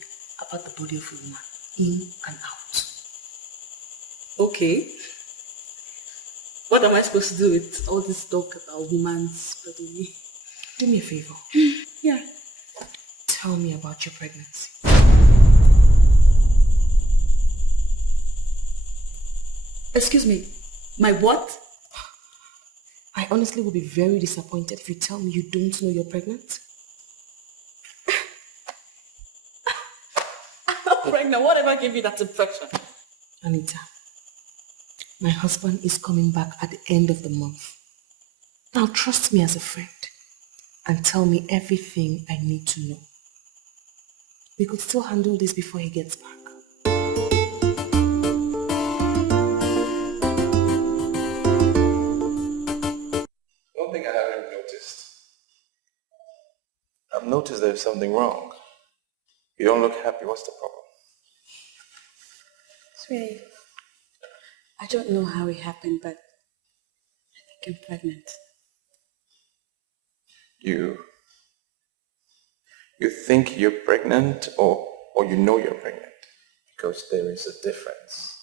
about the body of a woman, in and out. Okay. What am I supposed to do with all this talk about woman's body? Do me a favor. Yeah. Tell me about your pregnancy. Excuse me, my what? I honestly will be very disappointed if you tell me you don't know you're pregnant. I'm not pregnant. Whatever gave you that impression? Anita, my husband is coming back at the end of the month. Now trust me as a friend and tell me everything I need to know. We could still handle this before he gets back. One thing I haven't noticed. I've noticed there's something wrong. You don't look happy. What's the problem? Sweetie, I don't know how it happened, but I think I'm pregnant. You think you're pregnant or you know you're pregnant? Because there is a difference.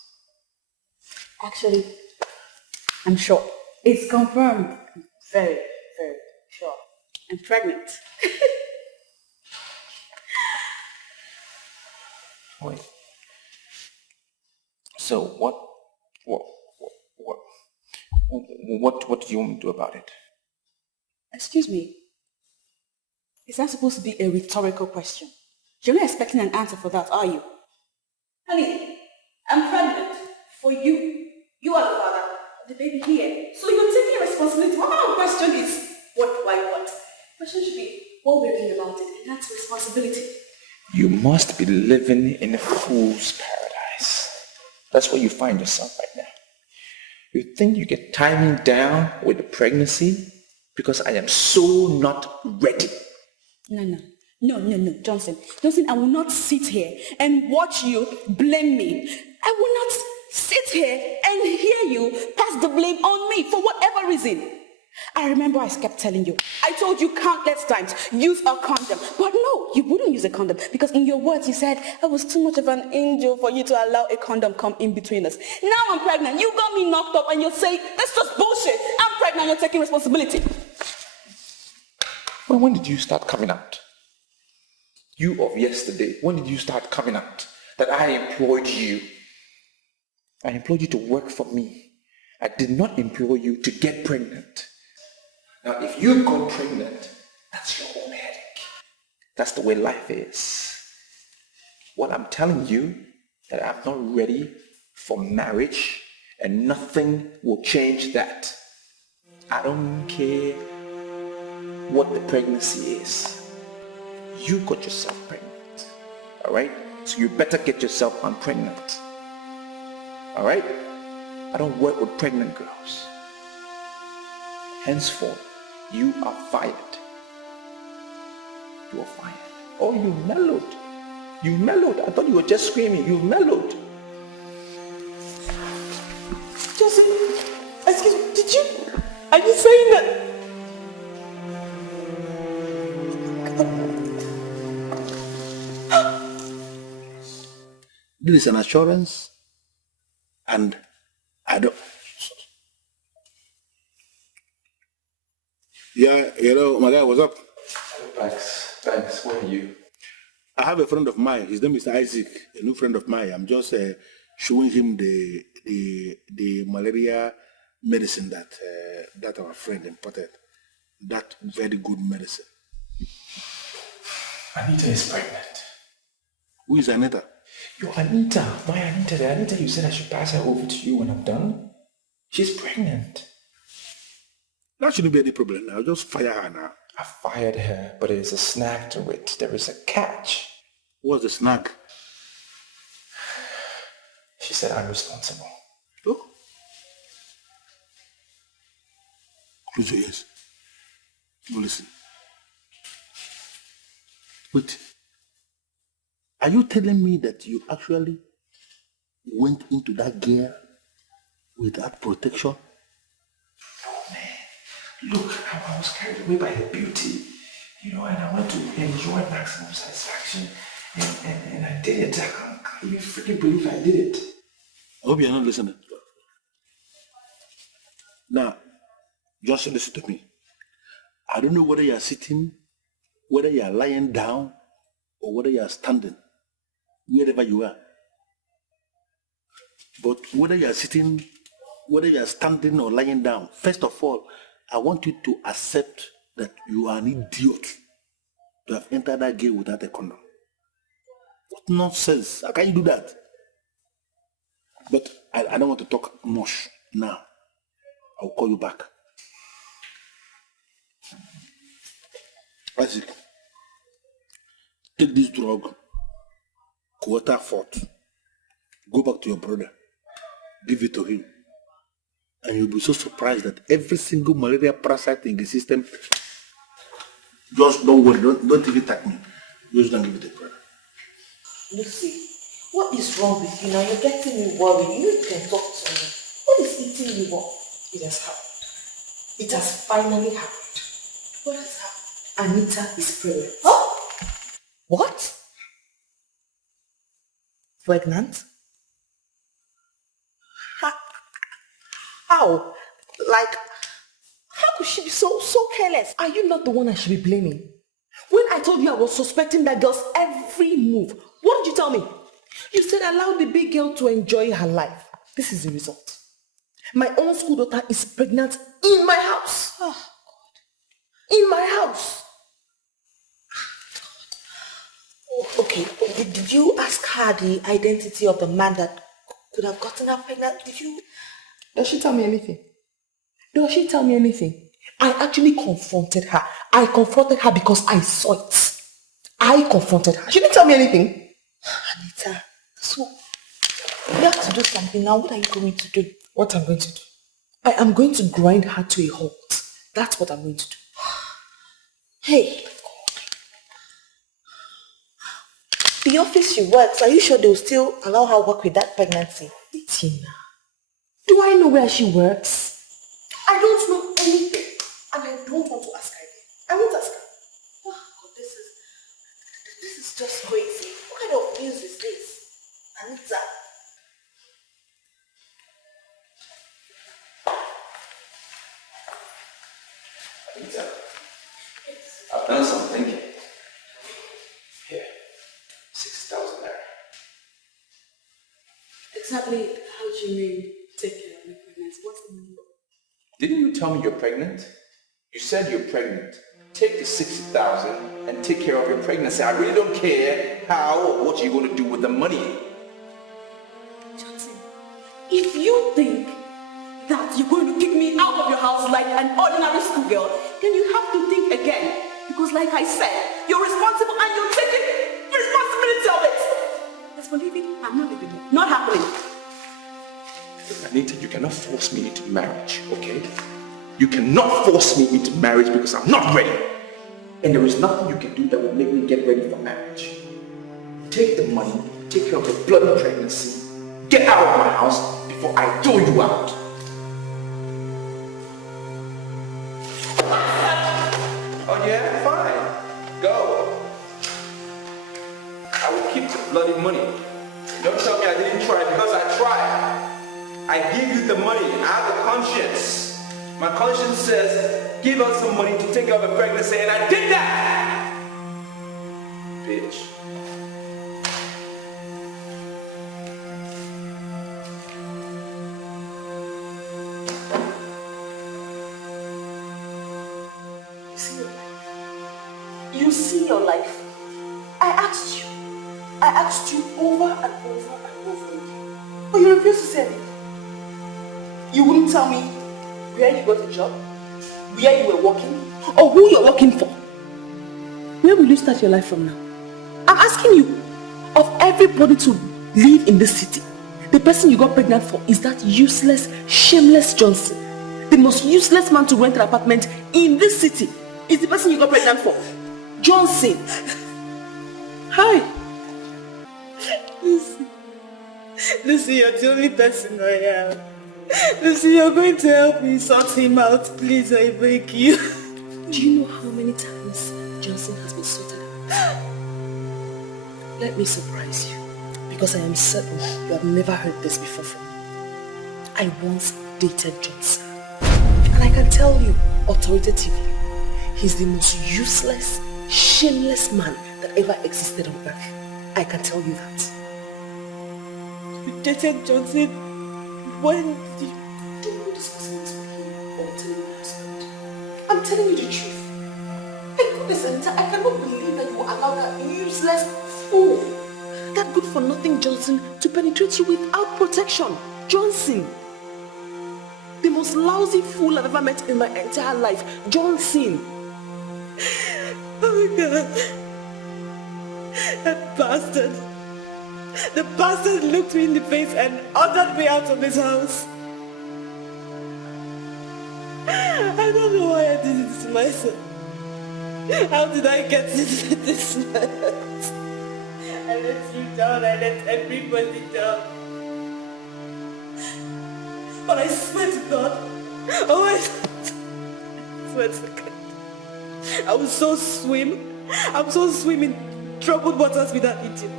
Actually, I'm sure. It's confirmed. I'm very, very sure. I'm pregnant. Wait. So what do you want me to do about it? Excuse me. Is that supposed to be a rhetorical question? You're not expecting an answer for that, are you? Honey, I'm pregnant for you. You are the father of the baby here. So you're taking responsibility. What kind of question is what, why, what? The question should be what we're doing about it, and that's responsibility. You must be living in a fool's paradise. That's where you find yourself right now. You think you get timing down with the pregnancy because I am so not ready. No, Johnson, I will not sit here and watch you blame me. I will not sit here and hear you pass the blame on me for whatever reason. I remember I kept telling you, I told you countless times, use a condom. But no, you wouldn't use a condom because in your words you said I was too much of an angel for you to allow a condom come in between us. Now I'm pregnant, you got me knocked up and you're saying, that's just bullshit. I'm pregnant, you're taking responsibility. Well, when did you start coming out? You of yesterday, when did you start coming out that I employed you? I employed you to work for me. I did not employ you to get pregnant. Now, if you got pregnant, that's your own headache. That's the way life is. What I'm telling you, that I'm not ready for marriage, and nothing will change that. I don't care what the pregnancy is. You got yourself pregnant. Alright? So you better get yourself unpregnant. Alright? I don't work with pregnant girls. Henceforth, you are fired. You are fired. Oh, you mellowed. You mellowed. I thought you were just screaming. You mellowed. Jesse, excuse me, did you... Are you saying that... This is an assurance, and I don't... Yeah, hello, my guy, what's up? Thanks. Where are you? I have a friend of mine. His name is Isaac, a new friend of mine. I'm just showing him the malaria medicine that our friend imported. That very good medicine. Anita is pregnant. Who is Anita? Your Anita. My Anita. The Anita you said I should pass her over to you when I'm done. She's pregnant. That shouldn't be any problem. I'll just fire her now. I fired her, but there is a snag to it. There is a catch. What's the snag? She said I'm responsible. Oh. Close your ears. Go listen. Wait. Are you telling me that you actually went into that gear without protection? No, man. Look, I was carried away by her beauty, and I wanted to enjoy maximum satisfaction, and I did it. I can't even freaking believe I did it. I hope you're not listening. Now, just listen to me. I don't know whether you're sitting, whether you're lying down, or whether you're standing, wherever you are. But whether you're sitting, whether you're standing or lying down, first of all, I want you to accept that you are an idiot to have entered that gate without a condom. What nonsense? How can you do that? But I don't want to talk much now. I'll call you back. Isaac, take this drug, quarter fort, go back to your brother, give it to him, and you'll be so surprised that every single malaria parasite in the system, just don't worry, don't even attack me, just don't give it to brother. Lucy, what is wrong with you now? You're getting me worried. You can talk to me. eating you up. It has happened. It has finally happened. What has happened? Anita is pregnant. Oh? What? Pregnant? How? Like, how could she be so careless? Are you not the one I should be blaming? When I told you I was suspecting that girl's every move, what did you tell me? You said allow the big girl to enjoy her life. This is the result. My own school daughter is pregnant in my house. Oh, God. In my house. Okay, did you ask her the identity of the man that could have gotten her pregnant? Did you? Does she tell me anything? Does she tell me anything? I actually confronted her. I confronted her because I saw it. I confronted her. She didn't tell me anything. Anita, so you have to do something now. What are you going to do? What I'm going to do? I am going to grind her to a halt. That's what I'm going to do. Hey, the office she works, are you sure they'll still allow her work with that pregnancy? Tina, do I know where she works? I don't know anything. And I don't want to ask her again. I won't ask her. Oh, God, this is just crazy. What kind of news is this? Anita. Anita, I've done some thinking. Here, 6,000 naira. Exactly how do you mean take care of the pregnancy? What's the money for? Didn't you tell me you're pregnant? You said you're pregnant. Take the 60,000 and take care of your pregnancy. I really don't care how or what you're going to do with the money. Johnson, if you think that you're going to kick me out of your house like an ordinary schoolgirl, then you have to think again. Because like I said, you're responsible and you're taking responsibility of it. As for leaving, I'm not leaving it. Not happening. Anita, you cannot force me into marriage, okay? You cannot force me into marriage because I'm not ready. And there is nothing you can do that will make me get ready for marriage. Take the money, take care of the bloody pregnancy, get out of my house before I throw you out. Oh yeah? Fine. Go. I will keep the bloody money. Don't tell me I didn't try because I tried. I give you the money. I have a conscience. My conscience says, give us some money to take care of a pregnancy, and I did that! Bitch. You see your life. I asked you over and over and over again. But you refuse to say anything. You wouldn't tell me where you got a job, where you were working, or who you're working for. Where will you start your life from now? I'm asking you, of everybody to live in this city, the person you got pregnant for is that useless, shameless Johnson. The most useless man to rent an apartment in this city is the person you got pregnant for. Johnson. Hi. Lucy, you're the only person I have. Lucy, you're going to help me sort him out, please, I beg you. Do you know how many times Johnson has been sorted out? Let me surprise you, because I am certain you have never heard this before from me. I once dated Johnson, and I can tell you authoritatively, he's the most useless, shameless man that ever existed on earth. I can tell you that. You dated Johnson? When did you... Don't go discussing this with him or telling my husband. I'm telling you the truth. My goodness, Anita, I cannot believe that you will allow that useless fool, that good-for-nothing Johnson, to penetrate you without protection. Johnson. The most lousy fool I've ever met in my entire life. Johnson. Oh my God. That bastard. The bastard looked me in the face and ordered me out of his house. I don't know why I did it to myself. How did I get into this mess? I let you down, I let everybody down. But I swear to God, oh, I swear to God, I will so swim. I'm so swimming troubled waters with that idiot.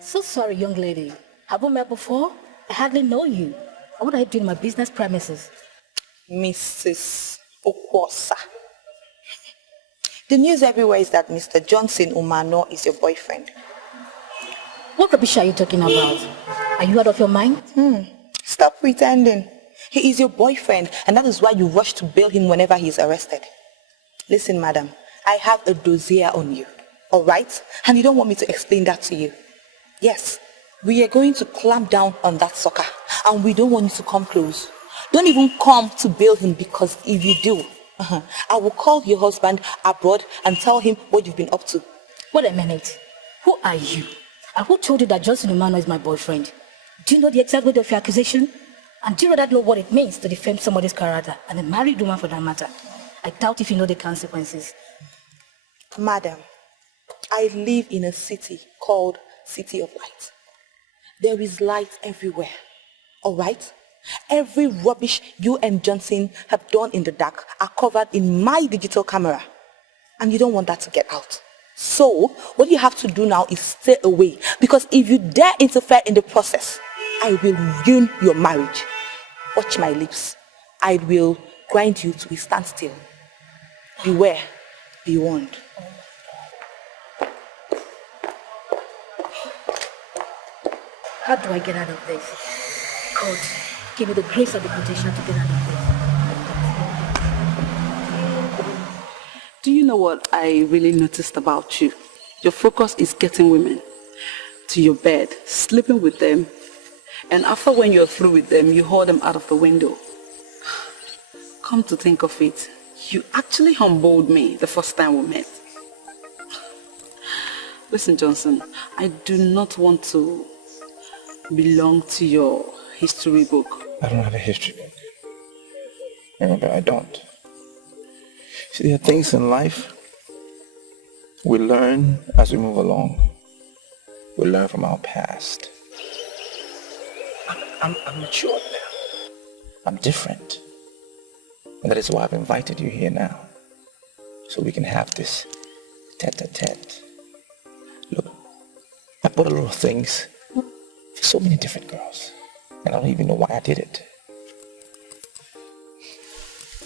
So sorry, young lady. Have we met before? I hardly know you. What are you doing in my business premises? Mrs. Okwosa. The news everywhere is that Mr. Johnson Umano is your boyfriend. What rubbish are you talking about? Are you out of your mind? Stop pretending. He is your boyfriend, and that is why you rush to bail him whenever he is arrested. Listen, madam, I have a dossier on you, all right? And you don't want me to explain that to you. Yes, we are going to clamp down on that sucker, and we don't want you to come close. Don't even come to bail him, because if you do, I will call your husband abroad and tell him what you've been up to. Wait a minute. Who are you? And who told you that Johnson Umano is my boyfriend? Do you know the exact weight of your accusation? And do you rather know what it means to defame somebody's character, and a married woman for that matter? I doubt if you know the consequences. Madam, I live in a city called City of Light. There is light everywhere, all right? Every rubbish you and Johnson have done in the dark are covered in my digital camera. And you don't want that to get out. So, what you have to do now is stay away. Because if you dare interfere in the process, I will ruin your marriage. Watch my lips. I will grind you to a standstill. Beware. Be warned. How do I get out of this? God, give me the grace of the protection to get out of this. Do you know what I really noticed about you? Your focus is getting women to your bed, sleeping with them, and after when you're through with them, you haul them out of the window. Come to think of it, you actually humbled me the first time we met. Listen, Johnson, I do not want to belong to your history book. I don't have a history book. Remember, I don't. See, there are things in life we learn as we move along. We learn from our past. I'm mature now. I'm different. And that is why I've invited you here now. So we can have this tete-a-tete. Look, I bought a lot of things for so many different girls. And I don't even know why I did it.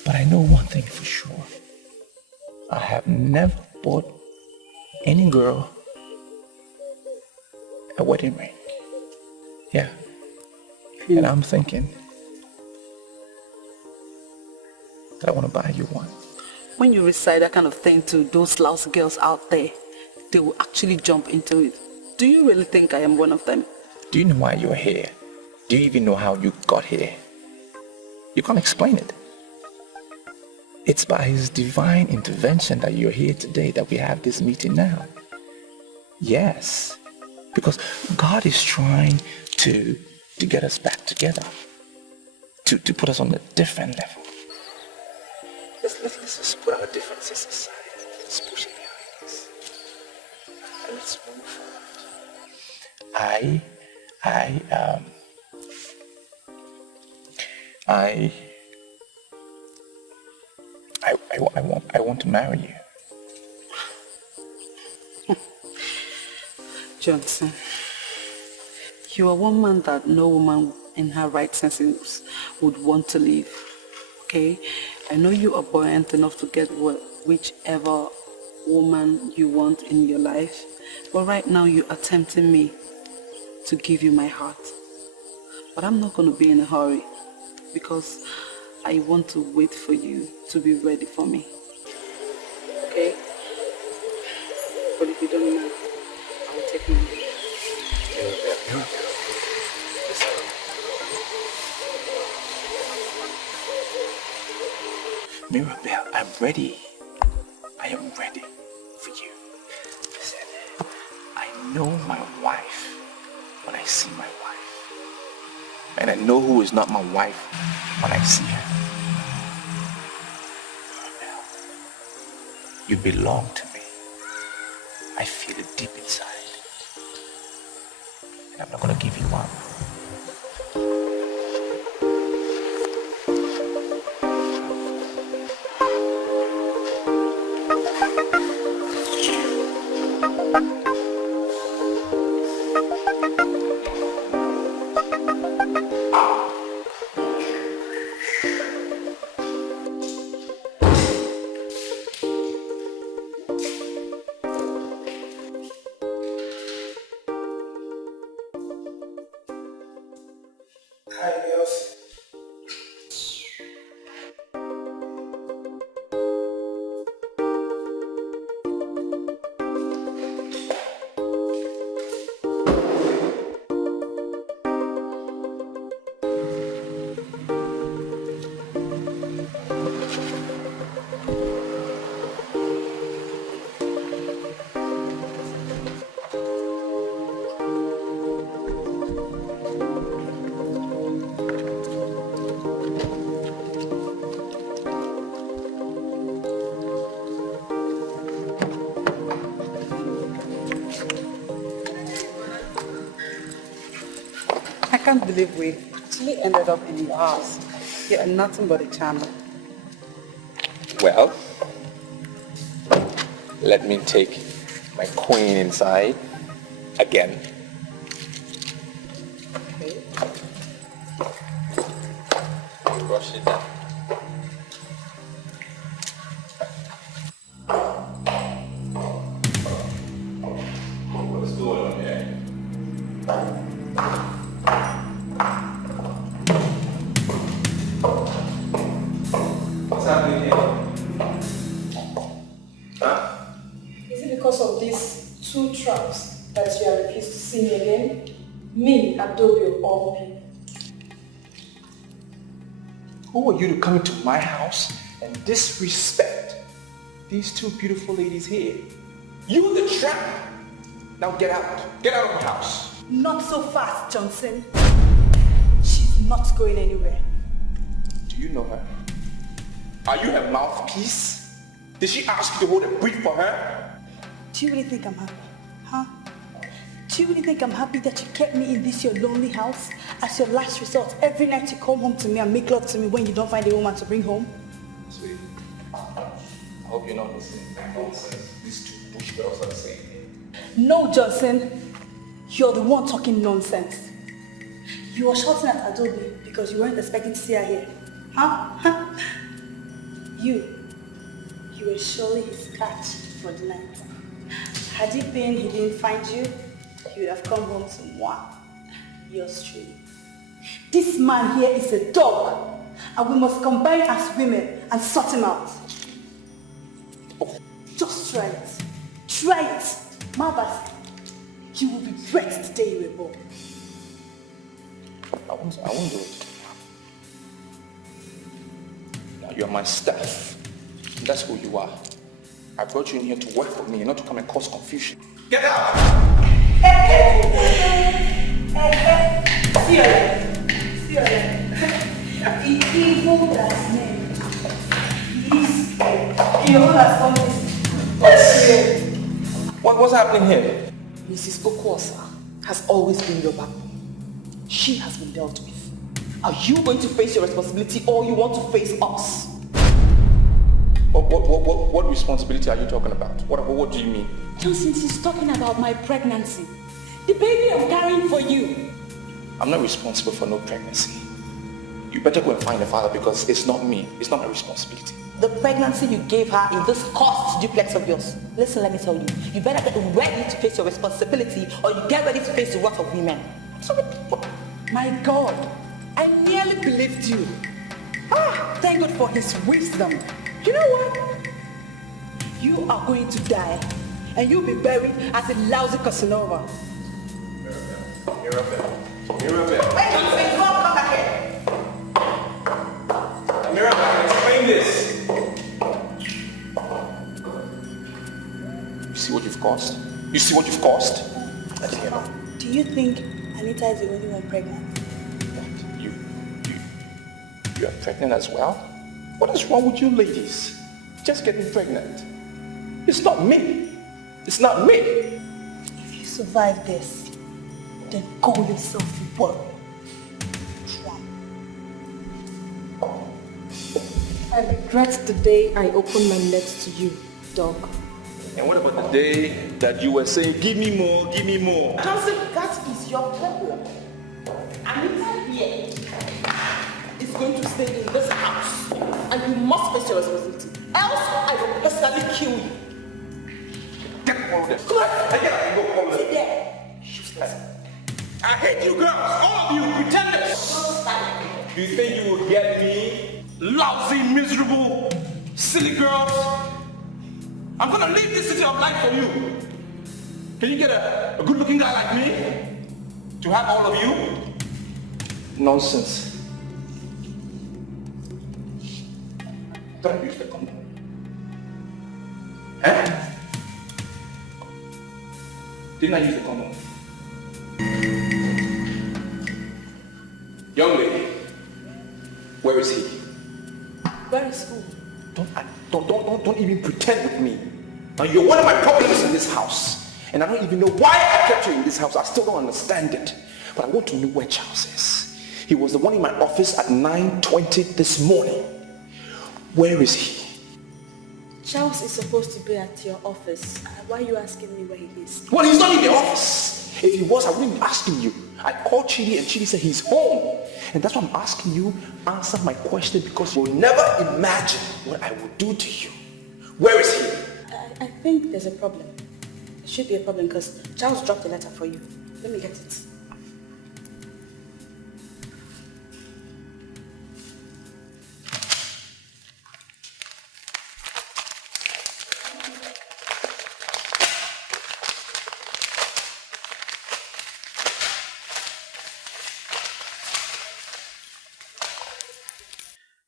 But I know one thing for sure. I have never bought any girl a wedding ring. Yeah. And I'm thinking that I want to buy you one. When you recite that kind of thing to those lousy girls out there, they will actually jump into it. Do you really think I am one of them? Do you know why you're here? Do you even know how you got here? You can't explain it. It's by His divine intervention that you're here today, that we have this meeting now. Yes, because God is trying to get us back together, to put us on a different level. Let's just put our differences aside. Let's push it behind us. And let's move forward. I want to marry you. Johnson, you are one man that no woman in her right senses would want to leave. Okay? I know you are buoyant enough to get whichever woman you want in your life, but right now you're attempting me to give you my heart. But I'm not going to be in a hurry because I want to wait for you to be ready for me. Okay? But if you don't mind, I will take my leave. Mirabelle, I'm ready. I am ready for you. Listen, I know my wife when I see my wife. And I know who is not my wife when I see her. You belong to me. I feel it deep inside. And I'm not gonna give you up. Hi, girls. I can't believe we actually ended up in your house. You're nothing but a charmer. Well, let me take my queen inside again. Okay. Brush it down. What's going on here? What's happening here? Huh? Is it because of these two traps that you are refused to see me again? Me, Adobe of all people. Who are you to come into my house and disrespect these two beautiful ladies here? You the trap! Now get out. Get out of my house. Not so fast, Johnson. She's not going anywhere. Do you know her? Are you her mouthpiece? Did she ask you to hold a brief for her? Do you really think I'm happy? Huh? Do you really think I'm happy that you kept me in this your lonely house as your last resort? Every night you come home to me and make love to me when you don't find a woman to bring home? Sweet. I hope you're not listening to the nonsense these two bush girls are saying. No, Johnson. You're the one talking nonsense. You were shouting at Adobe because you weren't expecting to see her here. Huh? You were surely his catch for the night. Had it been he didn't find you, he would have come home to moi, yours truly. This man here is a dog, and we must combine as women and sort him out. Just try it. Try it. Mabas, you will regret the day you were born. I won't do it. Now you're my staff. And that's who you are. I brought you in here to work for me, not to come and cause confusion. Get out! See you. The evil that's name is you has done this. What's happening here? Mrs. Okwosa has always been your backbone. She has been dealt with. Are you going to face your responsibility or you want to face us? What responsibility are you talking about? What do you mean? Johnson, she's talking about my pregnancy. The baby I'm carrying for you. I'm not responsible for no pregnancy. You better go and find the father because it's not me. It's not my responsibility. The pregnancy you gave her in this cursed duplex of yours. Listen, let me tell you. You better get ready to face your responsibility or you get ready to face the wrath of women. My God, I nearly believed you. Thank God for his wisdom. You know what? You are going to die and you'll be buried as a lousy Casanova. Mirabelle. Wait, Johnson, come back here. Mirabelle, explain this. You see what you've caused? You see what you've caused? Let's hear it. Do you think Anita is the only one pregnant? You are pregnant as well? What is wrong with you ladies? Just getting pregnant. It's not me. It's not me. If you survive this, then call yourself a world. I regret the day I opened my lips to you, dog. And what about the day that you were saying, give me more, give me more? Johnson, that is your problem. Anita here is going to stay in this house, and you must face your responsibility. Else, I will personally kill you. Come on, I gotta go home. Sit there. Useless. I hate you girls, all of you pretenders. Do you think you will get me? Lousy, miserable, silly girls. I'm gonna leave this city of life for you. Can you get a good-looking guy like me to have all of you? Nonsense. Don't use the condom. Eh? Didn't I use the condom? Young lady, where is he? Where is who? Don't even pretend with me. Now you're one of my problems in this house. And I don't even know why I kept you in this house. I still don't understand it. But I want to know where Charles is. He was the one in my office at 9:20 this morning. Where is he? Charles is supposed to be at your office. Why are you asking me where he is? Well, he's not in the office. If he was, I wouldn't be asking you. I called Chidi and Chidi said he's home. And that's why I'm asking you, answer my question, because you'll never imagine what I will do to you. Where is he? I think there's a problem. There should be a problem because Charles dropped a letter for you. Let me get it.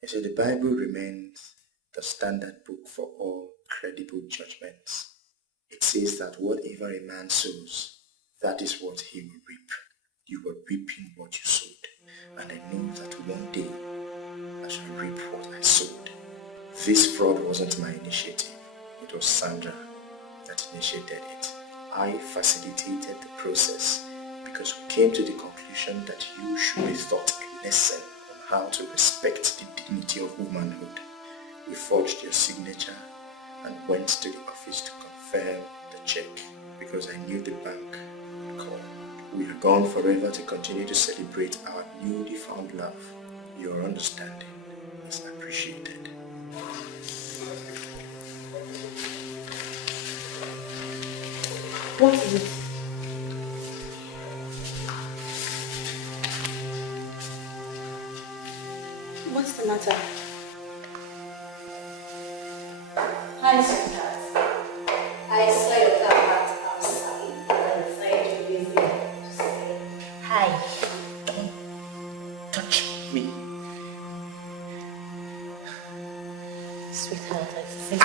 So the Bible remains the standard book for all credible judgments. It says that whatever a man sows, that is what he will reap. You were reaping what you sowed, and I know that one day I shall reap what I sowed. This fraud wasn't my initiative. It was Sandra that initiated it. I facilitated the process because we came to the conclusion that you should be taught a lesson how to respect the dignity of womanhood. We forged your signature and went to the office to confirm the check because I knew the bank would call. We are gone forever to continue to celebrate our newly found love. Your understanding is appreciated. What is it? What's the matter? Hi, sweetheart. I saw your car parked outside and decided to be here to say hi. Don't touch me. Sweetheart, I said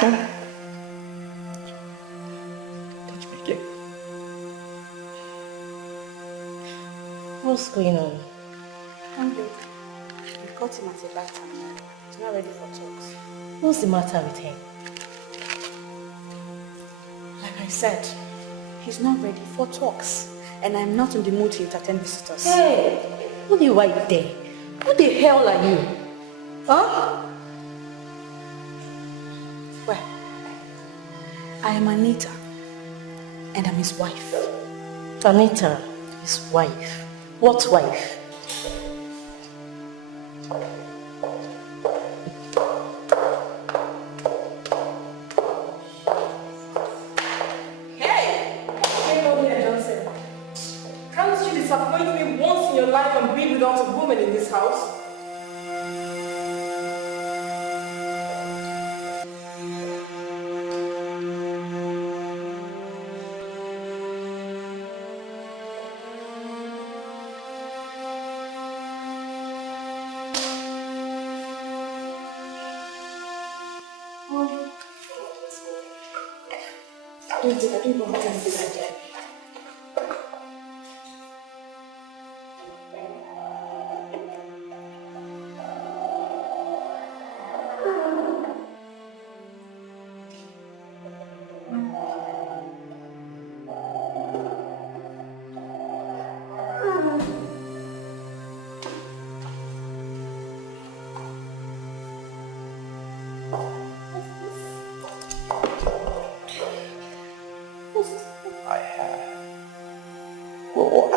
don't touch me again. What's going on? I'm good. You caught him at a bad time now. He's not ready for talks. What's the matter with him? Like I said, he's not ready for talks. And I'm not in the mood to entertain visitors. Hey, what do you write there? Who the hell are you? Huh? Well, I am Anita. And I'm his wife. Anita, his wife. What wife? Without a woman in this house. I don't know what I'm doing.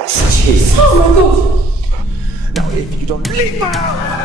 Bastard! Oh my God! Now, if you don't leave my house!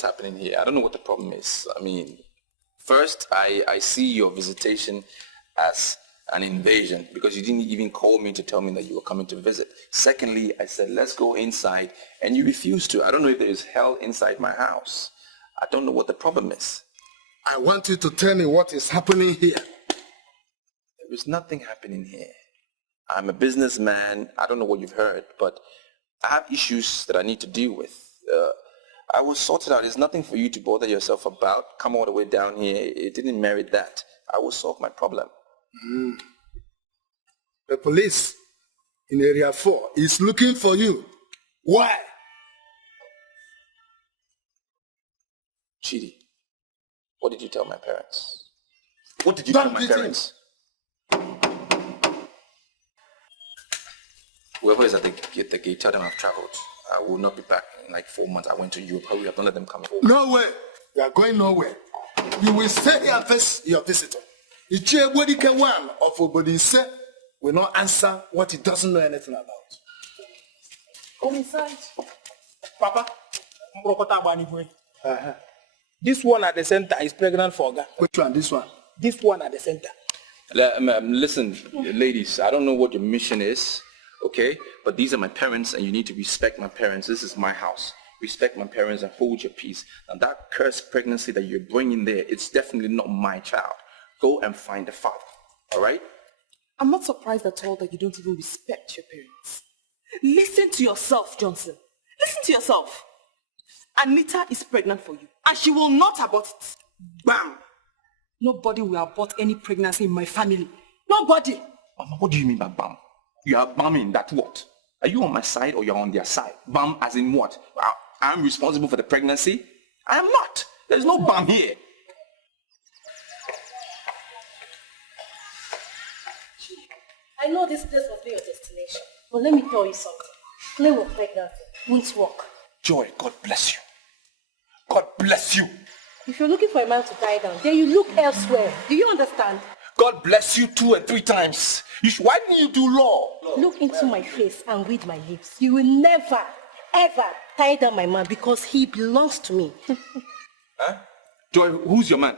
Happening here. I don't know what the problem is. I mean, first, I see your visitation as an invasion because you didn't even call me to tell me that you were coming to visit. Secondly, I said, let's go inside, and you refused to. I don't know if there is hell inside my house. I don't know what the problem is. I want you to tell me what is happening here. There is nothing happening here. I'm a businessman. I don't know what you've heard, but I have issues that I need to deal with. I will sort it out. There's nothing for you to bother yourself about. Come all the way down here. It didn't merit that. I will solve my problem. The police in Area 4 is looking for you. Why? Chidi, what did you tell my parents? What did you tell my parents? Whoever is at the gate, tell them I've traveled. I will not be back in like 4 months. I went to Europe. Hurry up, don't let them come home. No way. You are going nowhere. You will stay here and face your visitor. The Dikeh one of Obodinse will not answer what he doesn't know anything about. Come inside. Papa, this one at the center is pregnant for Oga. Which one? This one? This one at the center. Listen, ladies, I don't know what your mission is. Okay, but these are my parents and you need to respect my parents. This is my house. Respect my parents and hold your peace. Now that cursed pregnancy that you're bringing there, it's definitely not my child. Go and find the father, all right? I'm not surprised at all that you don't even respect your parents. Listen to yourself, Johnson. Listen to yourself. Anita is pregnant for you and she will not abort it. Bam! Nobody will abort any pregnancy in my family. Nobody. Mama, what do you mean by bam? You are bumming that what? Are you on my side or you're on their side? Bum as in what? I'm responsible for the pregnancy? I am not. There's no bum here. I know this place must be your destination, but let me tell you something. Playing with pregnancy won't work. Joy, God bless you. God bless you. If you're looking for a man to tie down, then you look elsewhere. Do you understand? God bless you 2 and 3 times. Why didn't you do law? Look into my face and read my lips. You will never, ever tie down my man because he belongs to me. Huh? Joy, who's your man?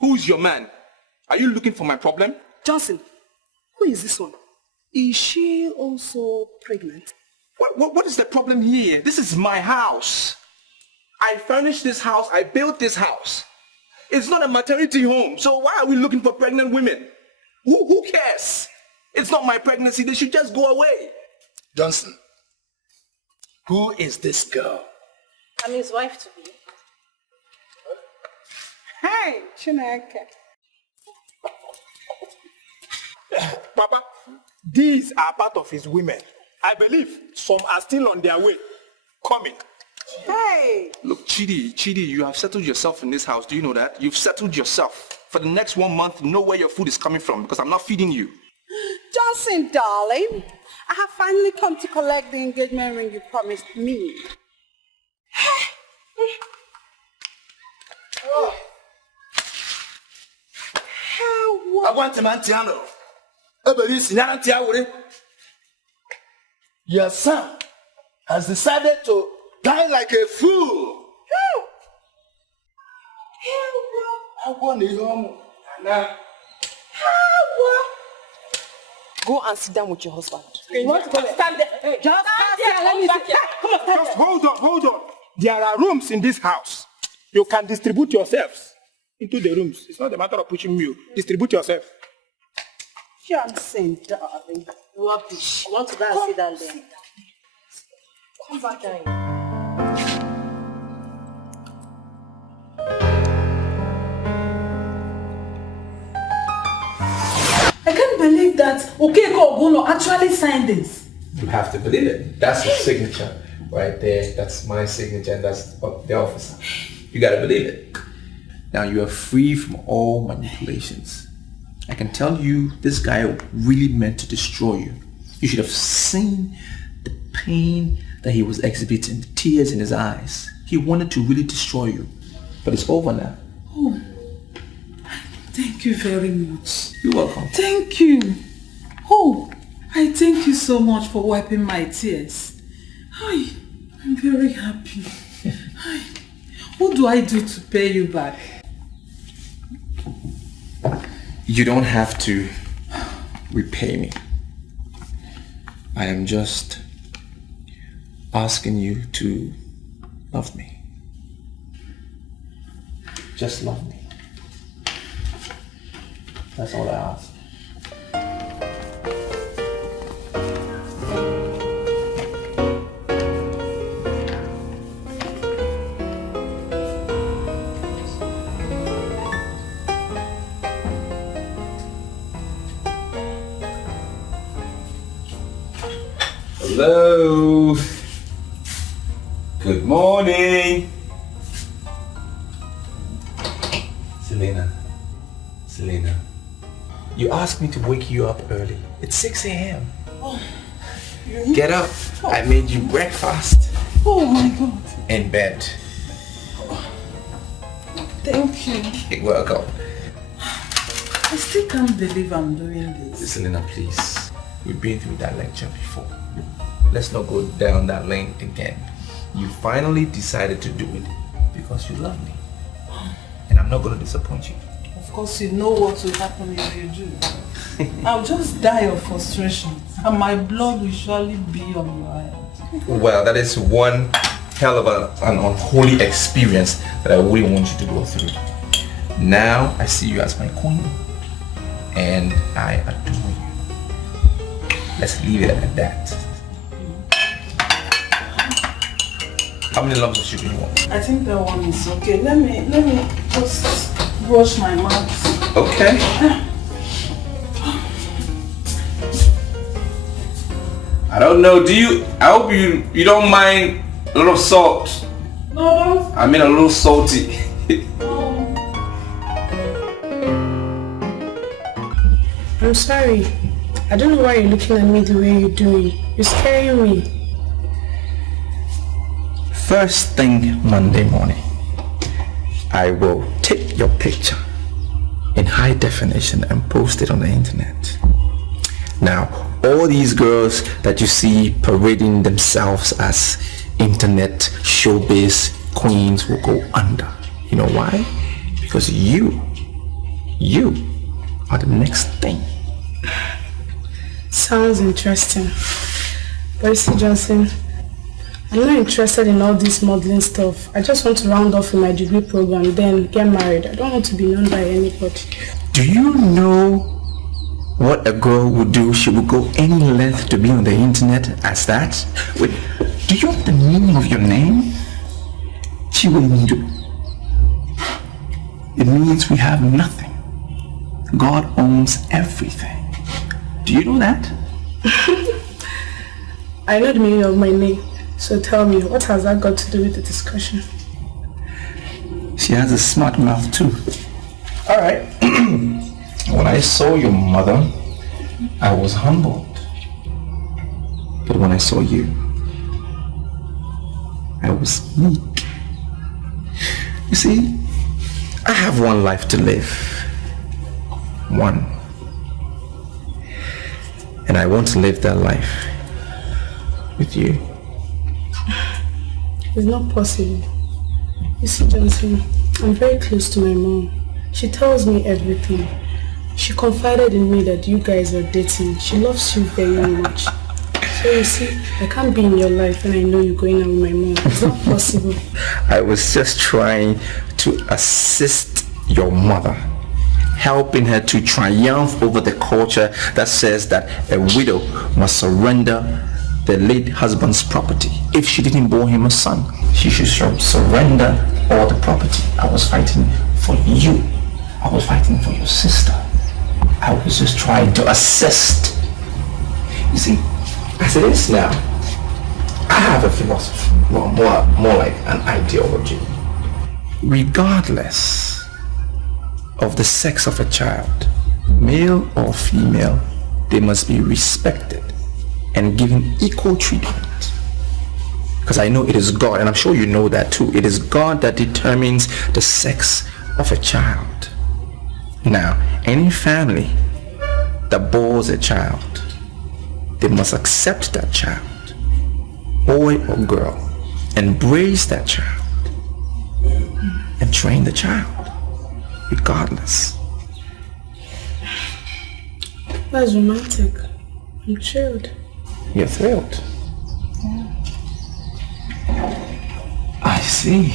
Who's your man? Are you looking for my problem? Johnson, who is this one? Is she also pregnant? What is the problem here? This is my house. I furnished this house. I built this house. It's not a maternity home. So why are we looking for pregnant women? Who cares? It's not my pregnancy. They should just go away. Johnson, who is this girl? I'm his wife to be. Hi, Chineke. Papa, these are part of his women. I believe some are still on their way, coming. Hey! Look, Chidi, you have settled yourself in this house. Do you know that? You've settled yourself. For the next 1 month, know where your food is coming from because I'm not feeding you. Johnson, darling, I have finally come to collect the engagement ring you promised me. Oh. I want a man to your son has decided to die like a fool. Go and sit down with your husband. You want to go stand there? Hey, just stand there. Let me see. Come on, just hold on. There are rooms in this house. You can distribute yourselves. into the rooms. It's not a matter of pushing you. Distribute yourself. Johnson, darling. Rubbish. You want to go and sit down there? Come back down. I can't believe that Okeko Oguno actually signed this. You have to believe it. That's his signature right there. That's my signature and that's the officer. You gotta believe it. Now you are free from all manipulations. I can tell you this guy really meant to destroy you. You should have seen the pain that he was exhibiting, the tears in his eyes. He wanted to really destroy you. But it's over now. Oh, thank you very much. You're welcome. Thank you. Oh, I thank you so much for wiping my tears. Hi, I'm very happy. Hi. What do I do to pay you back? You don't have to repay me. I am just asking you to love me. Just love me. That's all I ask. Hello. Good morning. Selena. You asked me to wake you up early. It's 6 a.m. Oh, Get up. I made you breakfast. Oh my God. In bed. Thank you. You're welcome. I still can't believe I'm doing this. Selena, please. We've been through that lecture before. Let's not go down that lane again. You finally decided to do it because you love me. And I'm not going to disappoint you. Of course you know what will happen if you do. I'll just die of frustration and my blood will surely be on your hand. Well, that is one hell of an unholy experience that I wouldn't want you to go through. Now I see you as my queen and I adore you. Let's leave it at that. How many lumps of sugar do you want? I think that one is okay. Let me just brush my mouth. Okay. I don't know, I hope you don't mind a little salt. No, I mean a little salty. I'm sorry. I don't know why you're looking at me the way you're doing. You're scaring me. First thing Monday morning, I will take your picture in high definition and post it on the internet. Now, all these girls that you see parading themselves as internet showbiz queens will go under. You know why? Because you are the next thing. Sounds interesting. Percy Johnson, I'm not interested in all this modeling stuff. I just want to round off in my degree program, then get married. I don't want to be known by anybody. Do you know what a girl would do? She would go any length to be on the internet as that. Wait, do you know the meaning of your name? Chiwendu. It means we have nothing. God owns everything. Do you know that? I know the meaning of my name. So tell me, what has that got to do with the discussion? She has a smart mouth too. Alright. When I saw your mother, I was humbled. But when I saw you, I was meek. You see, I have one life to live. One. And I want to live that life with you. It's not possible. You see, Johnson, I'm very close to my mom. She tells me everything. She confided in me that you guys are dating. She loves you very much. So you see, I can't be in your life when I know you're going out with my mom. It's not possible. I was just trying to assist your mother, helping her to triumph over the culture that says that a widow must surrender the late husband's property. If she didn't bear him a son, she should surrender all the property. I was fighting for you. I was fighting for your sister. I was just trying to assist. You see, as it is now, I have a philosophy, well, more like an ideology. Regardless of the sex of a child, male or female, they must be respected and given equal treatment. Because I know it is God, and I'm sure you know that too. It is God that determines the sex of a child. Now, any family that bores a child, they must accept that child, boy or girl, embrace that child, and train the child, regardless. That's romantic. I'm chilled. You're thrilled. I see.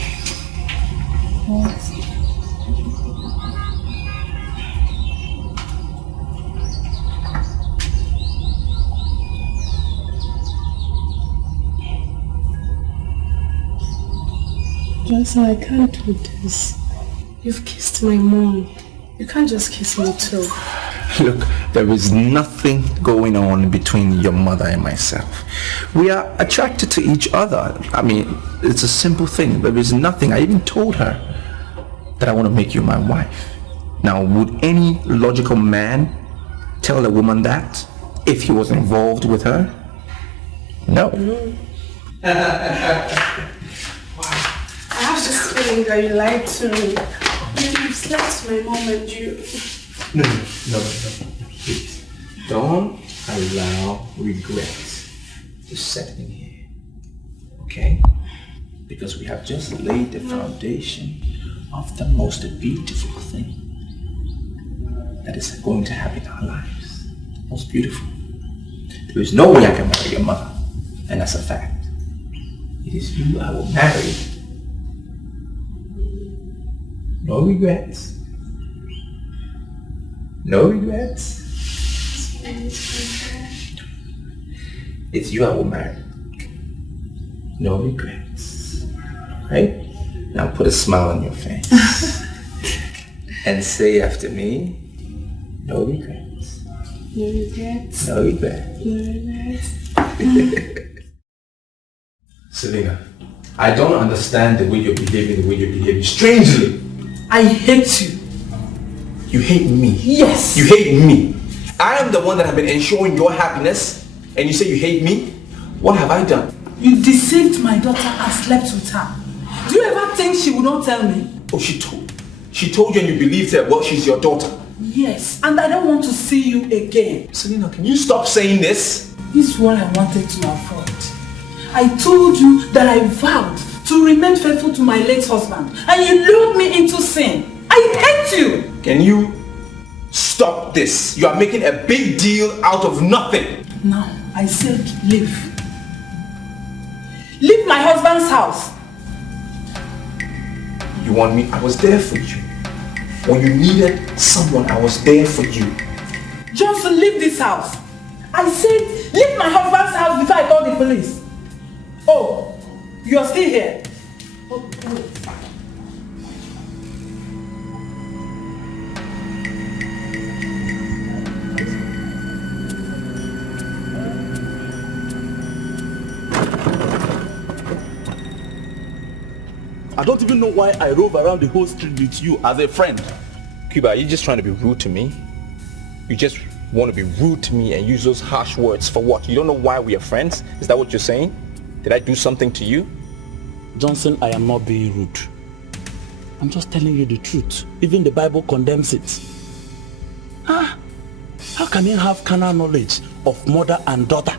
Johnson, I can't do this. You've kissed my mom. You can't just kiss me too. Look, there is nothing going on between your mother and myself. We are attracted to each other. I mean, it's a simple thing. There is nothing. I even told her that I want to make you my wife. Now, would any logical man tell a woman that if he was involved with her? No. I have this feeling that you lied to me. You slept with my mom and you... No, please. Don't allow regret to set in here, okay? Because we have just laid the foundation of the most beautiful thing that is going to happen in our lives. Most beautiful. There is no way I can marry your mother, and that's a fact. It is you I will marry. No regrets. No regrets. It's you I will marry. No regrets. Right? Now put a smile on your face. And say after me, no regrets. No regrets. No regrets. No regrets. Selena, I don't understand the way you're behaving, strangely. I hate you. You hate me? Yes. You hate me? I am the one that have been ensuring your happiness, and you say you hate me? What have I done? You deceived my daughter and slept with her. Do you ever think she would not tell me? Oh, she told you and you believed her. Well, she's your daughter. Yes, and I don't want to see you again. Selena, can you stop saying this? This is what I wanted to avoid. I told you that I vowed to remain faithful to my late husband, and you lured me into sin. I hate you! Can you stop this? You are making a big deal out of nothing. Now, I said leave. Leave my husband's house. You want me? I was there for you. When you needed someone, I was there for you. Johnson, leave this house. I said leave my husband's house before I call the police. Oh, you are still here. Oh, wait. I don't even know why I rove around the whole street with you as a friend. Cuba, are you just trying to be rude to me? You just want to be rude to me and use those harsh words for what? You don't know why we are friends? Is that what you're saying? Did I do something to you? Johnson, I am not being rude. I'm just telling you the truth. Even the Bible condemns it. How can you have carnal knowledge of mother and daughter?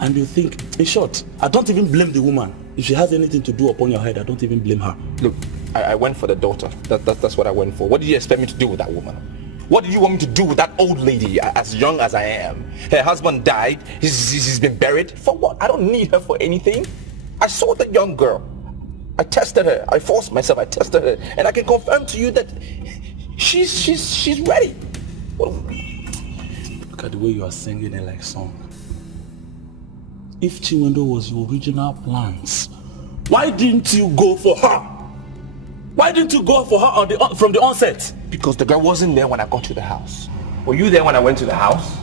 And you think, in short, I don't even blame the woman. If she has anything to do upon your head, I don't even blame her. Look, I went for the daughter. That's what I went for. What did you expect me to do with that woman? What did you want me to do with that old lady, as young as I am? Her husband died. He's been buried. For what? I don't need her for anything. I saw the young girl. I tested her. I forced myself. I tested her. And I can confirm to you that she's ready. Look at the way you are singing it like song. If Chinwendo was your original plans, why didn't you go for her? Why didn't you go for her from the onset? Because the girl wasn't there when I got to the house. Were you there when I went to the house?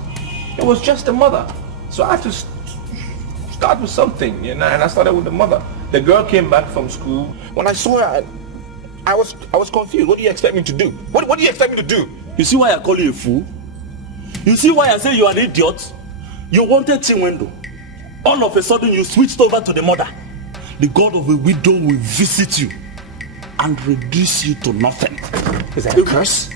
It was just the mother. So I had to start with something, and I started with the mother. The girl came back from school. When I saw her, I was confused. What do you expect me to do? What do you expect me to do? You see why I call you a fool? You see why I say you are an idiot? You wanted Chinwendo. All of a sudden you switched over to the mother. The god of a widow will visit you and reduce you to nothing. Is that a curse?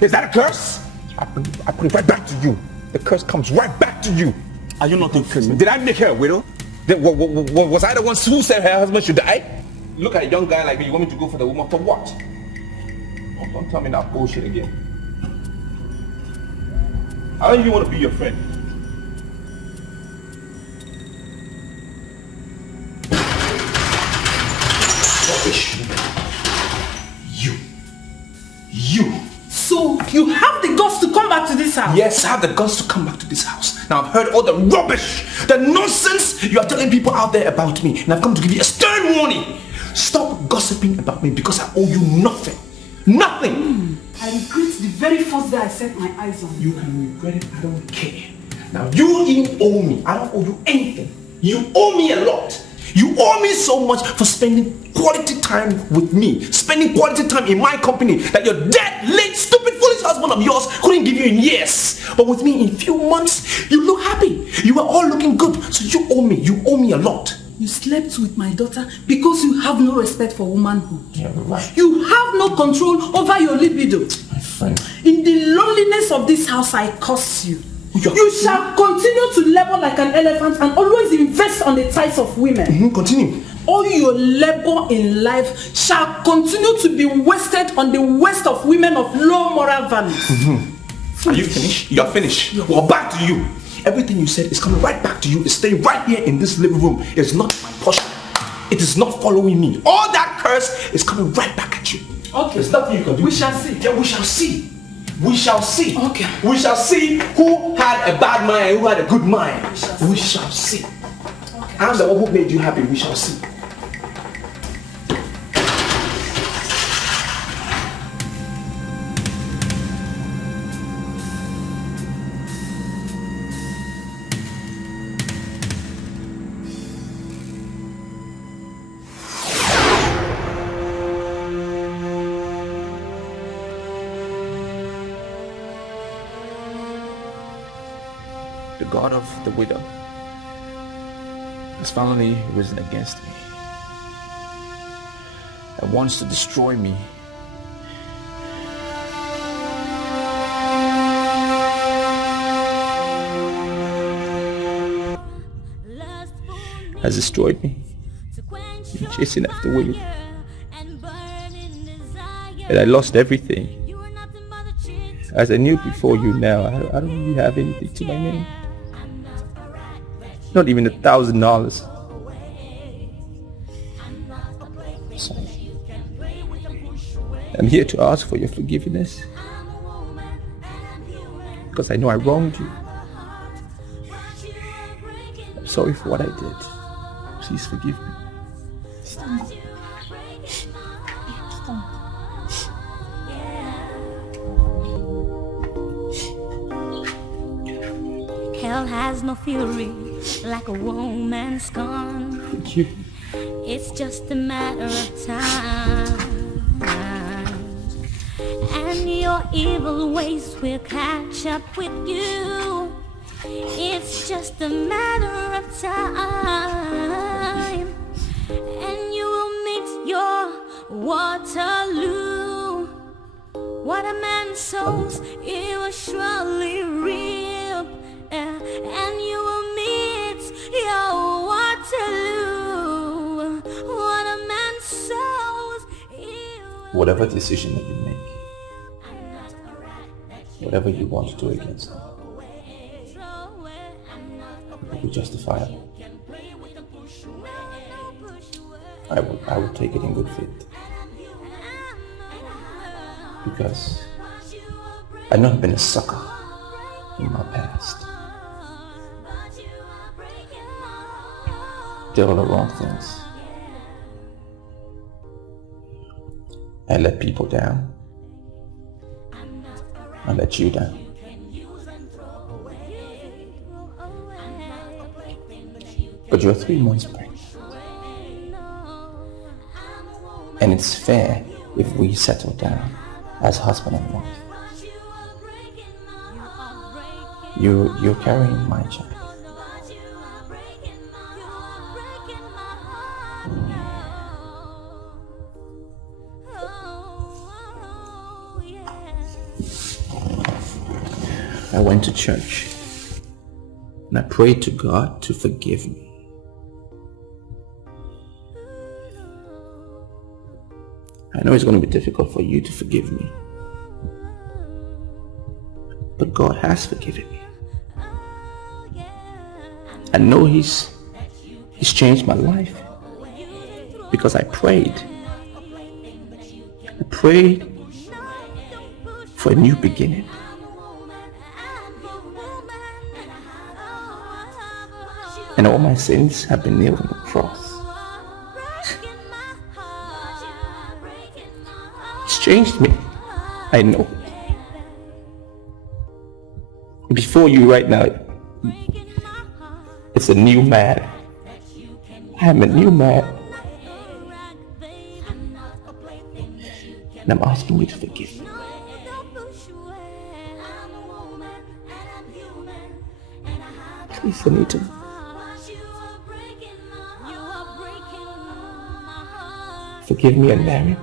Is that a curse? I put it right back to you. The curse comes right back to you. Are you not a fool? Did I make her a widow? Was I the one who said her husband should die? Look at a young guy like me. You want me to go for the woman for what? Oh, don't tell me that bullshit again. I don't even want to be your friend. Rubbish. You. So you have the guts to come back to this house? Yes, I have the guts to come back to this house. Now I've heard all the rubbish, the nonsense you are telling people out there about me, and I've come to give you a stern warning. Stop gossiping about me because I owe you nothing. Nothing! I regret the very first day I set my eyes on you. You can regret it, I don't care. Now you even owe me. I don't owe you anything. You owe me a lot. You owe me so much for spending quality time with me. Spending quality time in my company that your dead, late, stupid, foolish husband of yours couldn't give you in years. But with me in a few months, you look happy. You are all looking good. So you owe me. You owe me a lot. You slept with my daughter because you have no respect for womanhood. Yeah, right. You have no control over your libido. My friend. In the loneliness of this house, I curse you. You shall continue to labor like an elephant and always invest on the thighs of women. Continue. All your labor in life shall continue to be wasted on the waste of women of low moral values. Are you finished? You're finished. Well, back to you. Everything you said is coming right back to you. It's staying right here in this living room. It's not my portion. It is not following me. All that curse is coming right back at you. Okay. There's nothing you can do. We shall see. Yeah, we shall see. We shall see. Okay. We shall see who had a bad mind and who had a good mind. We shall see. Okay. I'm the one who made you happy. We shall see. The God of the widow has finally risen against me and wants to destroy me. Has destroyed me. Been chasing after women. And I lost everything. As I knew before you now, I don't really have anything to my name. Not even $1,000. So, I'm here to ask for your forgiveness. Because I know I wronged you. I'm sorry for what I did. Please forgive me. Stop. Hell has no fury like a woman's gone. Thank you. It's just a matter of time, and your evil ways will catch up with you. It's just a matter of time, and you will meet your Waterloo. What a man sows, he will surely reap, and you will meet your Waterloo. What a man sows, Whatever decision that you make, whatever you want to do against them, it will be justifiable. I would take it in good faith. Because I've not been a sucker in my past. Did all the wrong things. I let people down. I let you down. But you're 3 months pregnant. And it's fair if we settle down as husband and wife. You're carrying my child. I went to church and I prayed to God to forgive me. I know it's going to be difficult for you to forgive me, but God has forgiven me. I know He's changed my life because I prayed. I prayed for a new beginning. And all my sins have been nailed on the cross. It's changed me. I know. Before you right now, it's a new man. I am a new man. And I'm asking you to forgive me. Please, Anita. Forgive me and marry me.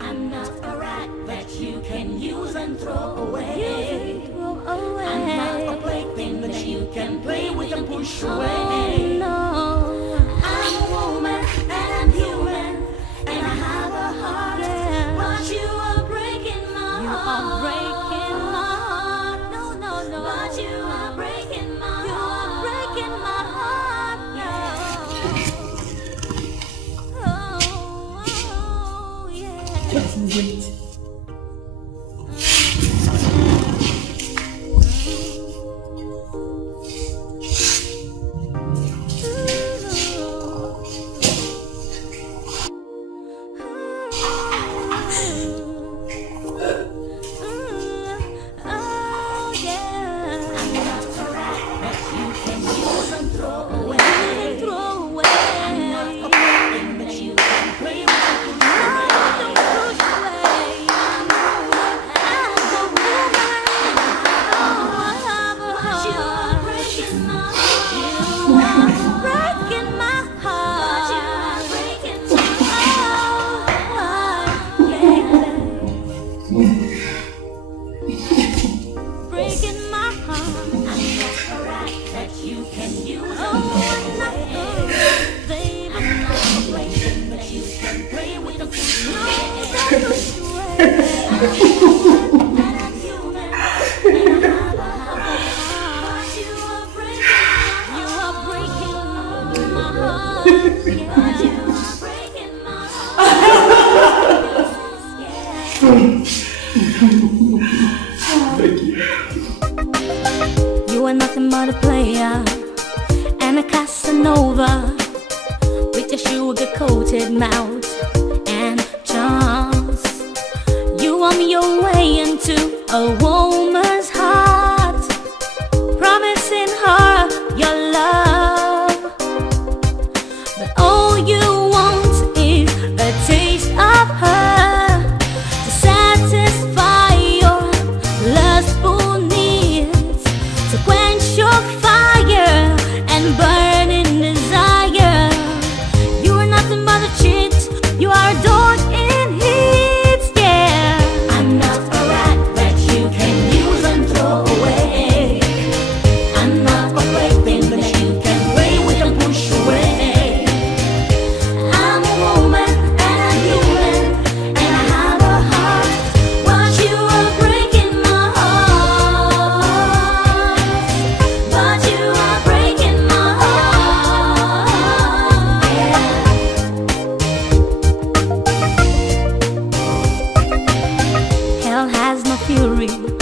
I'm not a rat that you can use and throw away. I'm not a plaything that you can play with and push away. No, I'm a woman and I'm human and I have a heart, but you are breaking my heart. But you are breaking my heart. You are breaking my heart. Oh, yeah. Just wait. You are nothing but a player and a Casanova with your sugar-coated mouth and charms. You want your way into a woman's heart, promising her your love, but all you want is a taste of her to satisfy your lustful needs, to quench your fire and burning desire. You are nothing but a cheat. You are adored in heat, yeah. I'm not a rat that you can use real.